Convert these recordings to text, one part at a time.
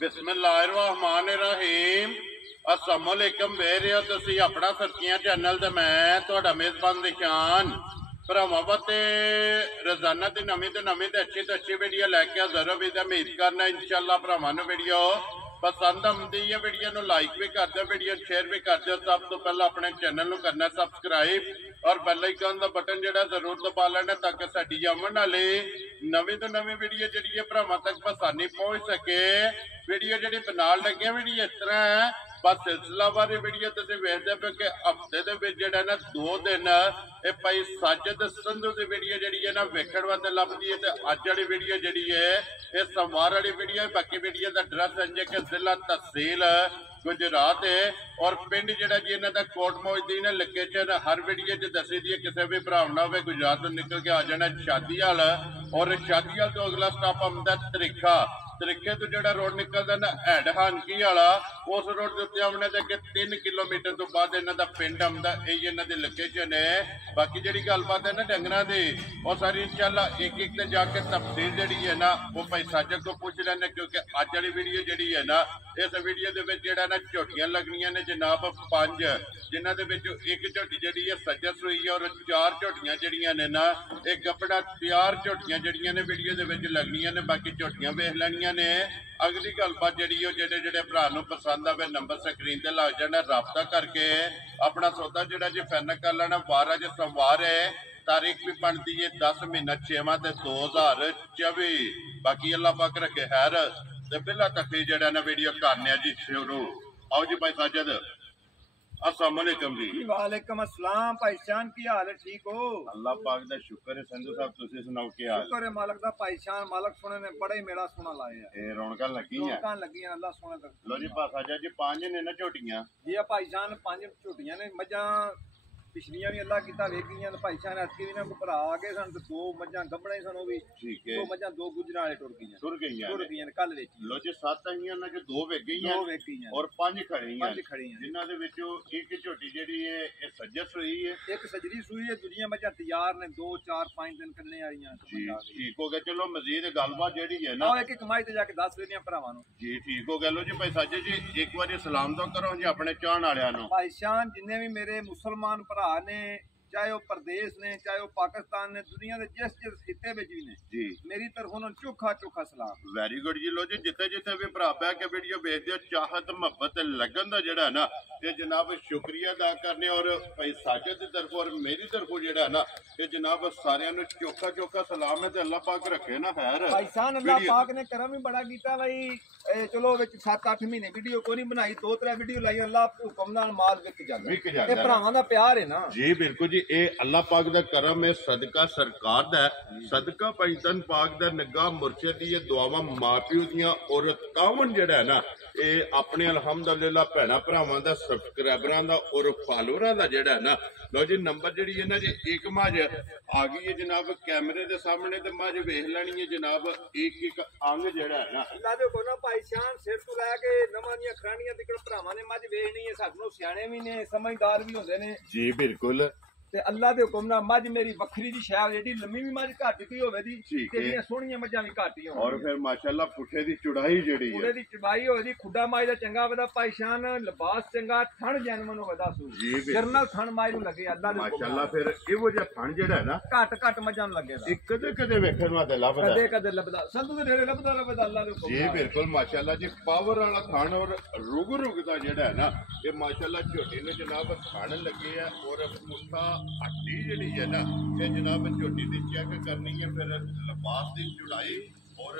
बिस्मिल्लाहिर्रहमानिर्रहीम। अस्सलाम वालेकुम। वेख रहे हो तुसीं अपना फरकियां चैनल ते मैं तुहाडा मेज़बान निशान भरावां वास्ते रोजाना की नवीं तो अच्छी वीडियो लैके हाज़र हो। उम्मीद करना इंशाअल्लाह भरावां नूं वीडियो पसंद आउंदी है। वीडियो नूं लाइक भी कर दो, वीडियो शेयर भी कर दो। सब तो पहले अपने चैनल नूं करना सबसक्राइब और बैल आइकन का बटन जिहड़ा जरूर दबा लेना ताकि साडी आउण वाली नवीं तो नवीं वीडियो जिहड़ी है भरावां तक आसानी पहुंच सके। वीडियो जिहड़ी बनाउण लगे वीडियो इस तरह है, बस सिलसिलावार वीडियो तुसीं वेखदे पे कि हफ्ते दे विच जिहड़ा ना 2 दिन ये भाई साजिद संधू की वीडियो जिहड़ी है ना वेखण वास्ते लभदी है। ते अज वाली वीडियो जिहड़ी है ये सोमवार वाली वीडियो है। बाकी वीडियो का एड्रैस है कि जिला तहसील गुजरात है और पिंड जिहड़ा जी इन्हां दा कोट मोहद्दीन है। लोकेशन हर वीडियो च दसी दी है, किसी भी भरा ना हो गुजरात तो निकल के आ जाना शादीआल और शादीआल तो अगला स्टॉप आउंदा तरीखा। तरीके तो जो रोड निकलता ना हैड हानकी वाला उस रोड के उत्ते आने के अगे 3 किलोमीटर तो बाद इन्हों का पिंड आंदा। यही इन्हों की लोकेशन है। बाकी जी गलबात है ना डंगरां दी और सारी इंशाअल्लाह एक एक ते जाके तफसील जी है ना वो भाई साजद को पूछ लेने, क्योंकि अज वाली वीडियो जी है ना इस वीडियो के ना झोटियां लगनियां ने जनाब 5, जिन्हों के एक झोटी जी है सजस हुई है और 4 झोटियां जड़ियां ने ना एक गपड़ा तैयार झोटियां जड़ियां ने वीडियो के लगनियां ने। बाकी झोटियां वेख लैनियां ने। अगली गलबात जी जेडे भरा पसंद आवे नंबर स्क्रीन से लग जाना, राबता करके अपना सौदा जोड़ा जी फाइनल कर लेना। 12 जो सोमवार है, तारीख भी बनती है 10 महीना 6वां 2024। बाकी अल्लाह पाक रखे खैर ते बिला तक जड़ा ना वीडियो करने जी शुरू। आओ जी भाई साजिद, अस्सलाम वालेकुम जी। वालेकुम अस्सलाम भाईजान, की हाल है? ठीक हो? अल्लाह पाक दा शुक्र है। संधू साहब तुसी सुनाओ क्या हाल? शुक्र है मालिक दा भाईजान, मालिक सोने ने बड़ा ही मेरा सोना लाया है। रौनकां लगी हैं? रौनकां लगी हैं अल्लाह सोने दा। लो जी साजिद जी 5 ने ना झोटियां जी भाईजान 5 झोटियां ने। मझां पिछलियां भी अल्लाह कीता वेख गईयां ते भाईजान अटके भी ना भरा आ गए सन ते 2 मझां गंबड़े सन। भी ठीक है, 2 मझां 2 गुजरां वाले टुर गईयां कल वेच। लो जी 7 आईयां ना जो 2 वेच गईयां और 5 खड़ियां जिन्हां दे विचों एक झोटी जेहड़ी है ये सजस हुई है, एक सजरी सूई है, दूजियां मझां तैयार ने 2 4 5 दिन कन्ने आईयां। जी ठीक हो गया। चलो मजीद गलबात जेहड़ी है ना एक कमाई ते जाके दस लेनियां भरावां नूं। जी ठीक हो गया। लो जी भाई साजिद जी एक बार सलाम तो करो जी अपने चाहण वालियां नूं। भाईजान जिन्ने भी मेरे मुसलमान भरा ने, चाहे वो प्रदेश ने चाहे वो पाकिस्तान ने, दुनिया के जिस जिस खिते में भी ने जी, मेरी तरफ उन्होंने चोखा चोखा सलाम। वेरी गुड जी। लो जी जिथे जिथे भी भरा बह के वीडियो देखते हो, चाहत मुहब्बत लगन का जोड़ा है ना ये जनाब शुक्रिया अदा करने और भाई साजिद की तरफों और मेरी तरफों जो है ना ये जनाब सारियां नूं चोखा चोखा सलाम है। अल्लाह पाक रखे ना खैर। भाईजान अल्लाह पाक ने करम भी बड़ा कीता भाई। चलो 7-8 महीने वीडियो कोई नहीं बनाई, 2-3 वीडियो लाई, अल्लाह हुक्म नाल माल विक जांदा। ये भरावां दा प्यार है ना जी। बिल्कुल जी, ये अल्लाह पाक दा करम है, सदका सरकार दा सदका भाई तन पाक दा निगाह मुर्शिद दी दुआवां मां प्यो दियां और तावन जेड़ा है ना ये अपने अल्हम्दुलिल्लाह भैणा भरावां दा सबसक्राइबरां दा और फॉलोअरां दा जेड़ा है ना। लो जी नंबर जी है ना जी एक मझ आ गई है जनाब कैमरे के सामने ते मझ वेख लैनी है जनाब एक एक अंग जेड़ा है ना। अल्लाह दे को ना भाईजान सिर तो लैके नवां दियां खराणियां तक भरावां ने मझ वेखनी है। सानू सियाणे भी ने समझदार भी होंदे ने जी बिल्कुल। ते अल्लाह दे हुक्म नाल मझ मेरी वखरी दी शै जेडी लम्मी भी मझ घट की होवे दी ते दी सोहणियां मझां भी घट ही होवे और फिर माशाअल्लाह पुठे दी चौड़ाई जेडी है, पुठे दी चौड़ाई होवे दी, खुड्डा माई दा चंगा वदा भाईजान, लिबास चंगा, थण जैनमन होवे सू जरनल थण माई नूं लगे अल्लाह दे माशाअल्लाह। फिर इहो जिहा थण जेड़ा है ना घट मझां नूं लगे एक कदे कदे वेखण वास्ते लभदा, कदे लभदा संधू दे नेड़े लभदा अल्लाह दे हुक्म जी बिल्कुल माशाअल्लाह जी। पावर वाला थण और रुग रुग दा जेड़ा है ना ये माशाअल्लाह झोटी ने जनाब थण लगे है और पुठा हड्डी जेडी है ना ये जनाब झोटी दी चेक करनी है। फिर लिबास की चौड़ाई और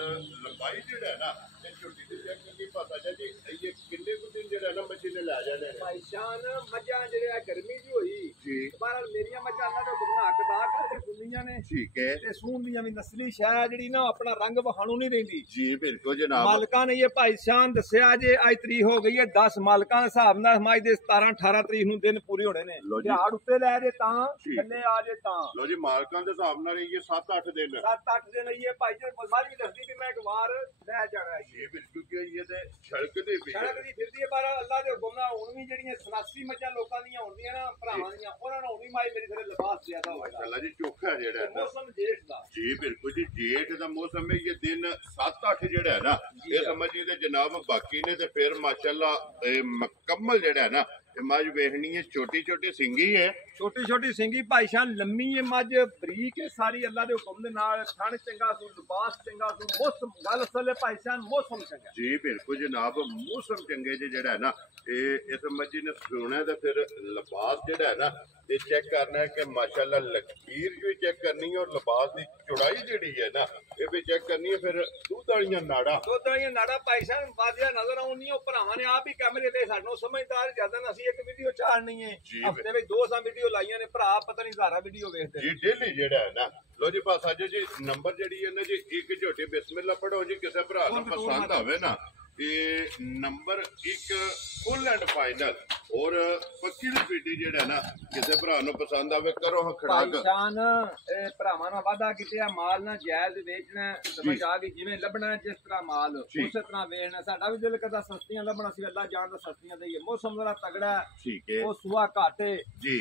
लंबाई जेड़ा है ना ये झोटी दी चेक करनी पता जा जी ये किन्ने कुछ दिन जेड़ा ना मशीने लै जाने भाईजान। मझां जेड़ा गर्मी दी होई जी बहरहाल मेरियां मझां अल्लाह दे हुक्म नाल हकदार करके दुनिया ने ठीक है ते सून दियां भी नस्ली शै जेड़ी ना अपना रंग वखाणू नहीं रहिंदी जी बिल्कुल जनाब। मालकां ने ये भाईजान दस्सिया जे अज तरीक हो गई है 10 मालकां दे हिसाब नाल समाज दे 17-18 तरीक नूं दिन पूरे होने ने। दिहाड़ उत्ते लै जे तां थल्ले आ जे तां। लो जी मालकां दे हिसाब नाल ये 7-8 दिन 7-8 दिन ये भाईजान मसाली भी दसदी कि मैं एक वार लै जाना है ये बिल्कुल कि ये ते छड़कदी पई सड़क दी फिरदी है। पर अल्लाह दे हुक्म नाल हुण भी जेड़ियां 87 मझां लोकां दियां होंदियां ना भरावां दियां उन्हां नूं हुण भी माई मेरी थल्ले लिबास ज्यादा होवेगा। माशाअल्लाह जी चोखा जेड़ा ਮੌਸਮ ਜੇਠ ਦਾ ਜੀ ਬਿਲਕੁਲ ਜੀ ਜੇਠ ਦਾ ਮੌਸਮ ਹੈ। ਇਹ ਦਿਨ 7-8 ਜਿਹੜਾ ਹੈ ਨਾ ਇਹ ਸਮਝੀਏ ਤੇ ਜਨਾਬ ਬਾਕੀ ਨੇ ਤੇ ਫਿਰ ਮਾਸ਼ਾਅੱਲਾ ਮੁਕੰਮਲ ਜਿਹੜਾ ਹੈ ਨਾ ਇਹ ਮੱਝ ਵੇਖਣੀ ਹੈ। ਛੋਟੀ ਛੋਟੀ ਸਿੰਗੀ ਹੈ, ਛੋਟੀ ਛੋਟੀ ਸਿੰਗੀ ਭਾਈਸ਼ਾਨ ਲੰਮੀ ਹੈ ਮੱਝ ਬਰੀਕ ਹੈ ਸਾਰੀ ਅੱਲਾ ਦੇ ਹੁਕਮ ਦੇ ਨਾਲ। ਥਣ ਚੰਗਾ ਸੂ ਲਿਬਾਸ ਚੰਗਾ ਸੂ ਮੌਸਮ ਗੱਲ ਅਸਲ ਹੈ ਭਾਈਸ਼ਾਨ ਮੌਸਮ ਚੰਗਾ ਜੀ ਬਿਲਕੁਲ ਜਨਾਬ ਮੌਸਮ ਚੰਗੇ ਜਿਹੜਾ ਹੈ ਨਾ ਇਹ ਇਸ ਮੱਝੀ ਨੇ ਸੋਣਾ ਤੇ ਫਿਰ ਲਿਬਾਸ ਜਿਹੜਾ ਹੈ ਨਾ ਇਹ ਚੈੱਕ ਕਰਨਾ ਹੈ ਕਿ ਮਾਸ਼ਾਅੱਲਾ ਲਕੀਰ ਵੀ ਚੈੱਕ ਕਰਨੀ ਹੈ ਔਰ ਲਿਬਾਸ ਦੀ ਚੌੜਾਈ ਜਿਹੜੀ ਹੈ ਨਾ ਇਹ ਵੀ ਚੈੱਕ ਕਰਨੀ ਹੈ। ਫਿਰ ਦੁੱਧ ਵਾਲੀਆਂ ਨਾੜਾਂ ਭਾਈਸ਼ਾਨ ਵਾਜਿਆ ਨਜ਼ਰ ਆਉਣੀ ਉਹ ਭਰਾਵਾਂ ਨੇ ਆਪ ਹੀ ਕੈਮਰੇ ਤੇ ਸਾਨੂੰ ਸਮਝਦਾਰ ਜਿਆਦਾ ਨਾ ਅਸੀਂ ਇੱਕ ਵੀਡੀਓ ਚਾੜਨੀ ਹੈ ਹਫਤੇ ਵਿੱਚ 200 ਵੀਡੀਓ ਲਾਈਆਂ ਨੇ ਭਰਾ ਪਤਾ ਨਹੀਂ ਹਜ਼ਾਰਾਂ ਵੀਡੀਓ ਵੇਖਦੇ ਜੀ ਡੇਲੀ ਜਿਹੜਾ ਹੈ ਨਾ। ਲੋ ਜੀ ਬਸ ਅੱਜ ਜੀ ਨੰਬਰ ਜਿਹੜੀ ਹੈ ਨਾ ਜੀ ਇੱਕ ਝੋਟੀ ਬਿਸਮਿਲ੍ਲਾ ਪੜੋ ਜੀ ਕਿਸੇ ਭਰਾ ਨੂੰ ਪਸੰਦ ਆਵੇ ਨਾ ਇਹ ਨੰਬਰ 1 ਫੁੱਲ ਐਂਡ ਫਾਈਨਲ ਔਰ ਪੱਕੀ ਦੀ ਪੀਟੀ ਜਿਹੜਾ ਨਾ ਕਿਸੇ ਭਰਾ ਨੂੰ ਪਸੰਦ ਆਵੇ ਕਰੋ ਖੜਾ ਭਾਈਸ਼ਾਨ ਭਰਾਵਾਂ ਨਾਲ ਵਾਦਾ ਕੀਤਾ ਮਾਲ ਨਾ ਜਾਇਜ਼ ਵੇਚਣਾ ਸਮਝ ਆ ਗਈ ਜਿਵੇਂ ਲੱਭਣਾ ਜਿਸ ਤਰ੍ਹਾਂ ਮਾਲ ਉਸੇ ਤਰ੍ਹਾਂ ਵੇਚਣਾ। ਸਾਡਾ ਵੀ ਦਿਲ ਕਰਦਾ ਸਸਤੀਆਂ ਲੱਭਣਾ ਸੀ ਅੱਲਾ ਜਾਣਦਾ ਸਸਤੀਆਂ ਦਈਏ। ਮੌਸਮ ਜ਼ਰਾ ਤਗੜਾ ਠੀਕ ਹੈ ਉਹ ਸੁਆ ਘਾਟੇ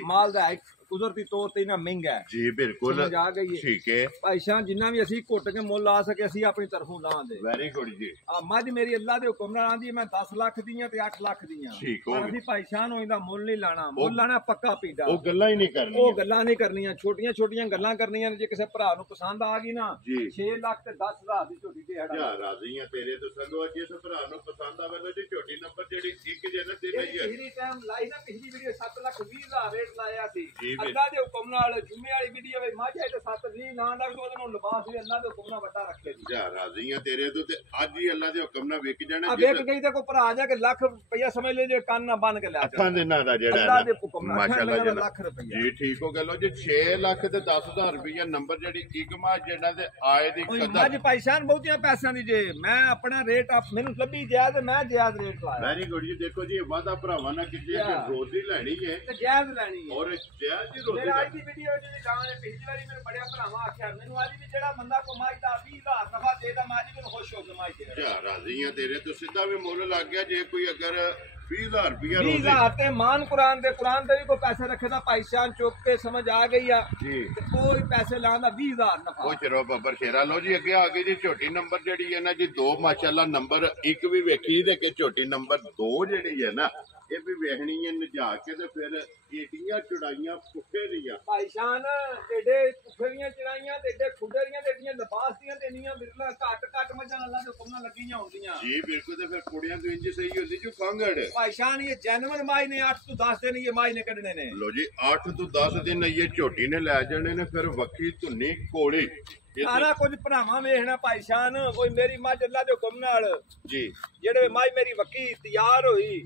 ਮਾਲ ਦਾ ਕੁਦਰਤੀ ਤੌਰ ਤੇ ਨਾ ਮਹਿੰਗਾ ਜੀ ਬਿਲਕੁਲ ਸਮਝ ਆ ਗਈ ਠੀਕ ਹੈ ਭਾਈਸ਼ਾਨ ਜਿੰਨਾ ਵੀ ਅਸੀਂ ਘੁੱਟ ਕੇ ਮੁੱਲ ਲਾ ਸਕੇ ਅਸੀਂ ਆਪਣੀ ਤਰਫੋਂ ਲਾਂਦੇ। ਵੈਰੀ ਗੁੱਡ ਜੀ। ਆ ਮੱਝ ਮੇਰੀ ਅੱਲਾ ਦੇ ਹੁਕਮ ਨਾਲ ਆਂਦੀ ਮੈਂ 10 ਲੱਖ ਦੀਆਂ ਤੇ 8 ਲੱਖ ਦੀਆਂ ਪਰ ਅਸੀਂ ਭਾਈਸ਼ਾਨ ਹੋਈਦਾ ਮੁੱਲ ਨਹੀਂ ਲਾਣਾ ਮੁੱਲ ਲਾਣਾ ਪੱਕਾ ਪੀਦਾ ਉਹ ਗੱਲਾਂ ਹੀ ਨਹੀਂ ਕਰਨੀਆਂ ਉਹ ਗੱਲਾਂ ਨਹੀਂ ਕਰਨੀਆਂ ਛੋਟੀਆਂ ਛੋਟੀਆਂ ਗੱਲਾਂ ਕਰਨੀਆਂ ਨੇ। ਜੇ ਕਿਸੇ ਭਰਾ ਨੂੰ ਪਸੰਦ ਆ ਗਈ ਨਾ 6 ਲੱਖ ਤੇ 10,000 ਦੀ ਝੋਟੀ ਤੇ ਹੜਾ ਰਾਜ਼ੀ ਆ ਤੇਰੇ ਤੋਂ ਸੰਗੋ ਜਿਸ ਭਰਾ ਨੂੰ ਪਸੰਦ ਆਵੇ ਨਾ ਜੀ ਝੋਟੀ ਨੰਬਰ ਜਿਹੜੀ ਇੱਕ ਜੇ ਨਾ ਤੇ ਨਹੀਂ ਹੈ ਪਿਛਲੀ ਟਾਈਮ ਲਾਈ ਨਾ ਪਿਛਲੀ ਵੀਡੀਓ 7,20,000 ਰੇਟ ਲਾਇਆ ਸੀ ਅੱਲਾ ਦੇ ਹੁਕਮ ਨਾਲ ਜੁਮੇ ਵਾਲੀ ਵੀਡੀਓ ਵਿੱਚ ਮਾਝੇ ਤੇ 7,20 ਨਾਂ ਦਾ ਵੀ ਉਹਦੇ ਨੂੰ ਲਿਬਾਸ ਵੀ ਅੱਲਾ ਦੇ ਹੁਕਮ ਨਾਲ ਵੱਡਾ ਰੱਖੇ ਜੀ। ਜਾ ਰਾਜ਼ੀ ਆ ਤੇਰੇ ਤੋਂ ਤੇ ਅੱਜ ਹੀ ਅੱਲਾ ਦੇ ਹੁਕਮ ਨਾਲ ਵਿਕ ਜਾਣਾ। ਆ ਵੇਖ ਗਈ ਤੇ ਕੋਈ ਭਰਾ ਜਾ ਕੇ ਲੱਖ ਰੁਪਇਆ ਸਮਝ ਲੈ ਜੇ ਕੰਨ ਨਾ ਬੰਨ ਕੇ ਲੈ ਅੱਖਾਂ ਦੇ ਨਾਂ ਦਾ ਜਿਹੜਾ ਅੱਲਾ ਦੇ ਹੁਕਮ ਨਾਲ ਮਾਸ਼ਾਅੱਲਾ ਜੀ ਲੱਖ ਰੁਪਇਆ ਜੀ ਠੀਕ ਹੋ ਗਿਆ। ਲੋ ਜੀ 6 ਲੱਖ ਤੇ 10,000 ਰੁਪਇਆ ਨੰਬਰ ਜਿਹੜੀ ਇੱਕ ਮਾਝ ਜਿਹੜਾ ਤੇ ਆਏ ਦੀ ਕਦਰ ਮੱਝ ਭਾਈਸ਼ਾਨ ਬਹੁਤੀਆਂ ਪੈਸਿਆਂ ਦੀ ਜੇ ਮੈਂ ਆਪਣਾ ਰੇਟ ਮੈਨੂੰ ਲੱਭੀ ਜਾਇਜ਼ ਮੈਂ ਜਾਇਜ਼ ਰੇਟ ਲਾਇਆ। ਵੈਰੀ ਗੁੱਡ ਜੀ। ਦੇਖੋ ਜੀ ਵਾਦਾ ਭਰਾਵਾਂ ਨਾਲ ਕਿਤੇ ਰੋਜ਼ੀ ਲੈਣੀ ਹੈ ਤੇ ਜਾਇਜ਼ ਲੈਣੀ ਹੈ ਔਰ ਜਾਇਜ਼ ਦੀ ਰੋਜ਼ੀ ਅੱਜ ਦੀ ਵੀਡੀਓ ਜਿਹੜੀ ਗਾਂ ਨੇ ਪਿਛਲੀ ਵਾਰੀ ਮੈਨੂੰ ਬੜਿਆ ਭਰਾਵਾਂ ਆਖਿਆ ਮੈਨੂੰ ਅੱਜ ਵੀ ਜਿਹੜਾ ਬੰਦਾ ਕੋ ਮਾਝ ਦਾ 20,000 ਨਫਾ ਦੇਦਾ ਮਾਝ ਮੈਨੂੰ ਖੁਸ਼ ਹੋ ਕੇ ਮਾਝ ਦੇ ਜਾ ਰਾਜ਼ੀ ਆ ਤੇਰੇ ਤੋਂ ਸਿੱਧਾ ਵੀ ਮੁੱਲ ਲੱਗ ਗਿਆ। ਜੇ ਕੋਈ ਅਗਰ 20,000 ਰੁਪਇਆ 20,000 ਤੇ ਮਾਨ ਕੁਰਾਨ ਤੇ ਵੀ ਕੋਈ ਪੈਸੇ ਰੱਖਦਾ ਭਾਈਸ਼ਾਨ ਚੁੱਕ ਕੇ ਸਮਝ ਆ ਗਈ ਆ ਜੀ ਤੇ ਕੋਈ ਪੈਸੇ ਲਾਉਂਦਾ 20,000 ਨਫਾ ਉਹ ਚਲੋ ਬੱਬਰ ਸ਼ੇਰਾ। ਲੋ ਜੀ ਅੱਗੇ ਆ ਗਈ ਜੀ ਝੋਟੀ ਨੰਬਰ ਜਿਹੜੀ ਹੈ ਨਾ ਜੀ 2 ਮਾਸ਼ਾਅੱਲਾ ਨੰਬਰ 1 ਵੀ ਵੇਖੀ ਤੇ ਕਿ ਝੋਟੀ ਨੰਬਰ 2 ਜਿਹੜੀ ਹੈ ਨਾ ਇਹ ਵੀ ਵੇਖਣੀ ਹੈ ਨਜਾ ਕੇ ਤੇ ਫਿਰ ਏਡੀਆਂ ਚੜਾਈਆਂ ਪੁੱਠੇ ਦੀਆਂ ਭਾਈਸ਼ਾਨ ਏਡੇ ਪੁੱਠੇ ਦੀਆਂ ਚੜਾਈਆਂ ਤੇ ਏਡੇ ਖੁੱਡੇ ਦੀਆਂ ਤੇ ਏਡੀਆਂ ਲਿਬਾਸ ਦੀਆਂ ਤੇ ਇੰਨੀਆਂ ਬਿਰਲਾ ਘੱਟ ਮੱਝਾਂ ਅੱਲਾ ਦੇ ਹੁਕਮ ਨਾਲ ਲੱਗੀਆਂ ਹੁੰਦੀਆਂ ਜੀ ਬਿਲਕੁਲ। ਤੇ ਫਿਰ ਕੁੜੀਆਂ ਤੋਂ ਇੰਜ ਸਹੀ ਹੁੰਦੀ ਜੋ ਕਾਂਗੜ ਭਾਈਸ਼ਾਨ ਇਹ ਜੈਨੂਇਨ ਮਾਈ ਨੇ 8 ਤੋਂ 10 ਦਿਨ ਇਹ ਮਾਈ ਨੇ ਕੱਢਣੇ ਨੇ। ਲੋ ਜੀ 8 ਤੋਂ 10 ਦਿਨ ਇਹ ਝੋਟੀ ਨੇ ਲੈ ਜਾਣੇ ਨੇ ਫਿਰ ਵੱਖੀ ਧੁੰਨੀ ਕੋਲੀ ਸਾਰਾ ਕੁਝ ਭਰਾਵਾਂ ਵੇਖਣਾ ਭਾਈਸ਼ਾਨ। ਕੋਈ ਮੇਰੀ ਮੱਝ ਅੱਲਾ ਦੇ ਹੁਕਮ ਨਾਲ ਜੀ ਜਿਹੜੇ ਮਾਈ ਮੇਰੀ ਵੱਕੀ ਤਿਆਰ ਹੋਈ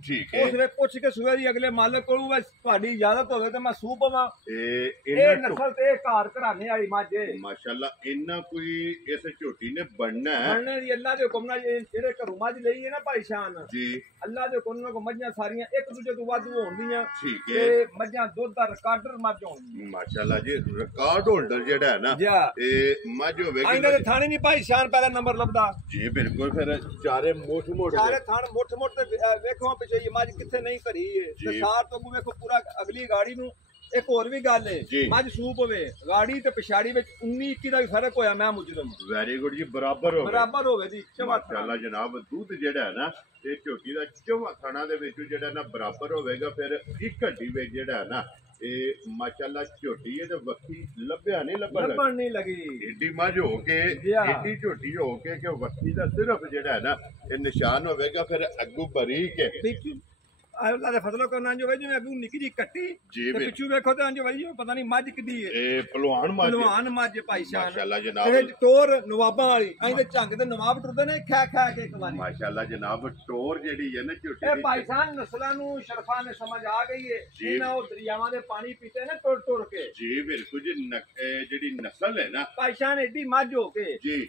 ਉਸ ਵੇ ਪੁੱਛ ਕੇ ਸੂਏ ਦੀ ਅਗਲੇ ਮਾਲਕ ਕੋਲੋਂ ਬਸ ਤੁਹਾਡੀ ਇਜਾਜ਼ਤ ਹੋਵੇ ਤੇ ਮੈਂ ਸੂ ਪਵਾਂ। ਇਹ ਨਸਲ ਤੇ ਘਰ ਘਰਾਣੇ ਵਾਲੀ ਮੱਝ ਮਾਸ਼ਾਅੱਲਾ ਇੰਨਾ ਕੋਈ ਇਸ ਝੋਟੀ ਨੇ ਬਣਨਾ ਦੀ ਅੱਲਾ ਦੇ ਹੁਕਮ ਨਾਲ ਜਿਹੜੇ ਘਰੋਂ ਮੱਝ ਲਈ ਹੈ ਨਾ ਭਾਈਸ਼ਾਨ ਜੀ ਅੱਲਾ ਦੇ ਹੁਕਮ ਨਾਲ ਮੱਝਾਂ ਸਾਰੀਆਂ ਇੱਕ ਦੂਜੇ ਤੋਂ ਵੱਧ ਹੋਣਗੀਆਂ ਤੇ ਮੱਝਾਂ ਦੁੱਧ ਦਾ ਰਿਕਾਰਡਰ ਮੱਝ ਹੋਣਗੀਆਂ ਮਾਸ਼ਾਅੱਲਾ ਜੀ। ਰਿਕਾਰਡ ਹੋਲਡਰ ਜਿਹੜਾ ਹੈ ਨਾ ਇਹ ਮੱਝ ਹੋਵੇਗੀ। ਇਹਨਾਂ ਦੇ ਥਾਣੇ ਨਹੀਂ ਭਾਈਸ਼ਾਨ ਪਹਿਲਾ ਨੰਬਰ ਲੱਭਦਾ ਜੀ ਬਿਲਕੁਲ। ਫਿਰ ਚਾਰੇ ਮੋਠ ਚਾਰੇ ਥਾਣ ਮੁੱਠ ਤੇ ਵੇਖੋ ਪਿੱਛੇ ਇਹ ਮੱਝ ਕਿੱਥੇ ਨਹੀਂ ਭਰੀ ਹੈ ਤੇ ਸਾਰ ਤੋਂ ਵੇਖੋ ਪੂਰਾ ਅਗਲੀ ਗਾੜੀ ਨੂੰ। ਇੱਕ ਹੋਰ ਵੀ ਗੱਲ ਹੈ ਮੱਝ ਸੂਪ ਹੋਵੇ ਗਾੜੀ ਤੇ ਪਿਛਾੜੀ ਵਿੱਚ 19-21 ਦਾ ਵੀ ਫਰਕ ਹੋਇਆ ਮੈਂ ਮੁਜਰਮ। ਵੈਰੀ ਗੁੱਡ ਜੀ। ਬਰਾਬਰ ਹੋਵੇ ਜੀ ਮਾਸ਼ਾਅੱਲਾ ਜਨਾਬ। ਦੁੱਧ ਜਿਹੜਾ ਹੈ ਨਾ ਇਹ ਝੋਟੀ ਦਾ 4 ਥਾਣਾ ਦੇ ਵਿੱਚ ਜਿਹੜਾ ਨਾ ਬਰਾਬਰ ਹੋਵੇਗਾ। ਫਿਰ ਇੱਕ ਹੱਡੀ ਵਿੱਚ ਜਿਹੜਾ ਹੈ ਨਾ ਇਹ ਮਾਸ਼ਾਅੱਲਾ ਝੋਟੀ ਹੈ ਤੇ ਵੱਖੀ ਲੱਭਿਆ ਨਹੀਂ ਲੱਭਣ ਨਹੀਂ ਲੱਗੀ ਏਡੀ ਮੱਝ ਹੋ ਕੇ ਏਡੀ ਝੋਟੀ ਹੋ ਕੇ ਕਿ ਵੱਖੀ ਦਾ ਸਿਰਫ ਜਿਹੜਾ ਹੈ ਨਾ ਇਹ ਨਿਸ਼ਾਨ ਹੋਵੇਗਾ। ਫਿਰ ਅੱਗੂ ਬਰੀਕ ਹੈ ਅੱਲਾ ਦੇ ਫਜ਼ਲ ਕੋ ਨਾ ਜੋ ਜਿਵੇਂ ਅੱਗੂ ਨਿੱਕੀ ਜੀ ਕੱਟੀ ਤੇ ਪਿੱਛੂ ਵੇਖੋ ਤੇ ਅੰਜ ਵਈ ਪਤਾ ਨਹੀਂ ਮੱਝ ਕਿੱਡੀ ਹੈ। ਇਹ ਪਹਿਲਵਾਨ ਮੱਝ ਭਾਈਸ਼ਾਨ ਮਾਸ਼ਾਅੱਲਾ ਜਨਾਬ। ਇਹ ਟੋਰ ਨਵਾਬਾਂ ਵਾਲੀ ਐਂ ਤੇ ਝੰਗ ਦੇ ਨਵਾਬ ਟੁਰਦੇ ਨੇ ਖਾ ਕੇ ਇੱਕ ਵਾਰੀ ਮਾਸ਼ਾਅੱਲਾ ਜਨਾਬ। ਟੋਰ ਜਿਹੜੀ ਹੈ ਨਾ ਝੋਟੀ ਇਹ ਭਾਈਸ਼ਾਨ ਨਸਲਾਂ ਨੂੰ ਸ਼ਰਫਾਂ ਨੇ ਸਮਝ ਆ ਗਈ ਹੈ। ਇਹਨਾਂ ਉਹ ਦਰਿਆਵਾਂ ਦੇ ਪਾਣੀ ਪੀਤੇ ਨੇ ਟੁਰ ਕੇ ਜੀ ਬਿਲਕੁਲ ਜੀ। ਜਿਹੜੀ ਨਸਲ ਹੈ ਨਾ ਭਾਈਸ਼ਾਨ ਏਡੀ ਮੱਝ ਹੋ ਕੇ ਜੀ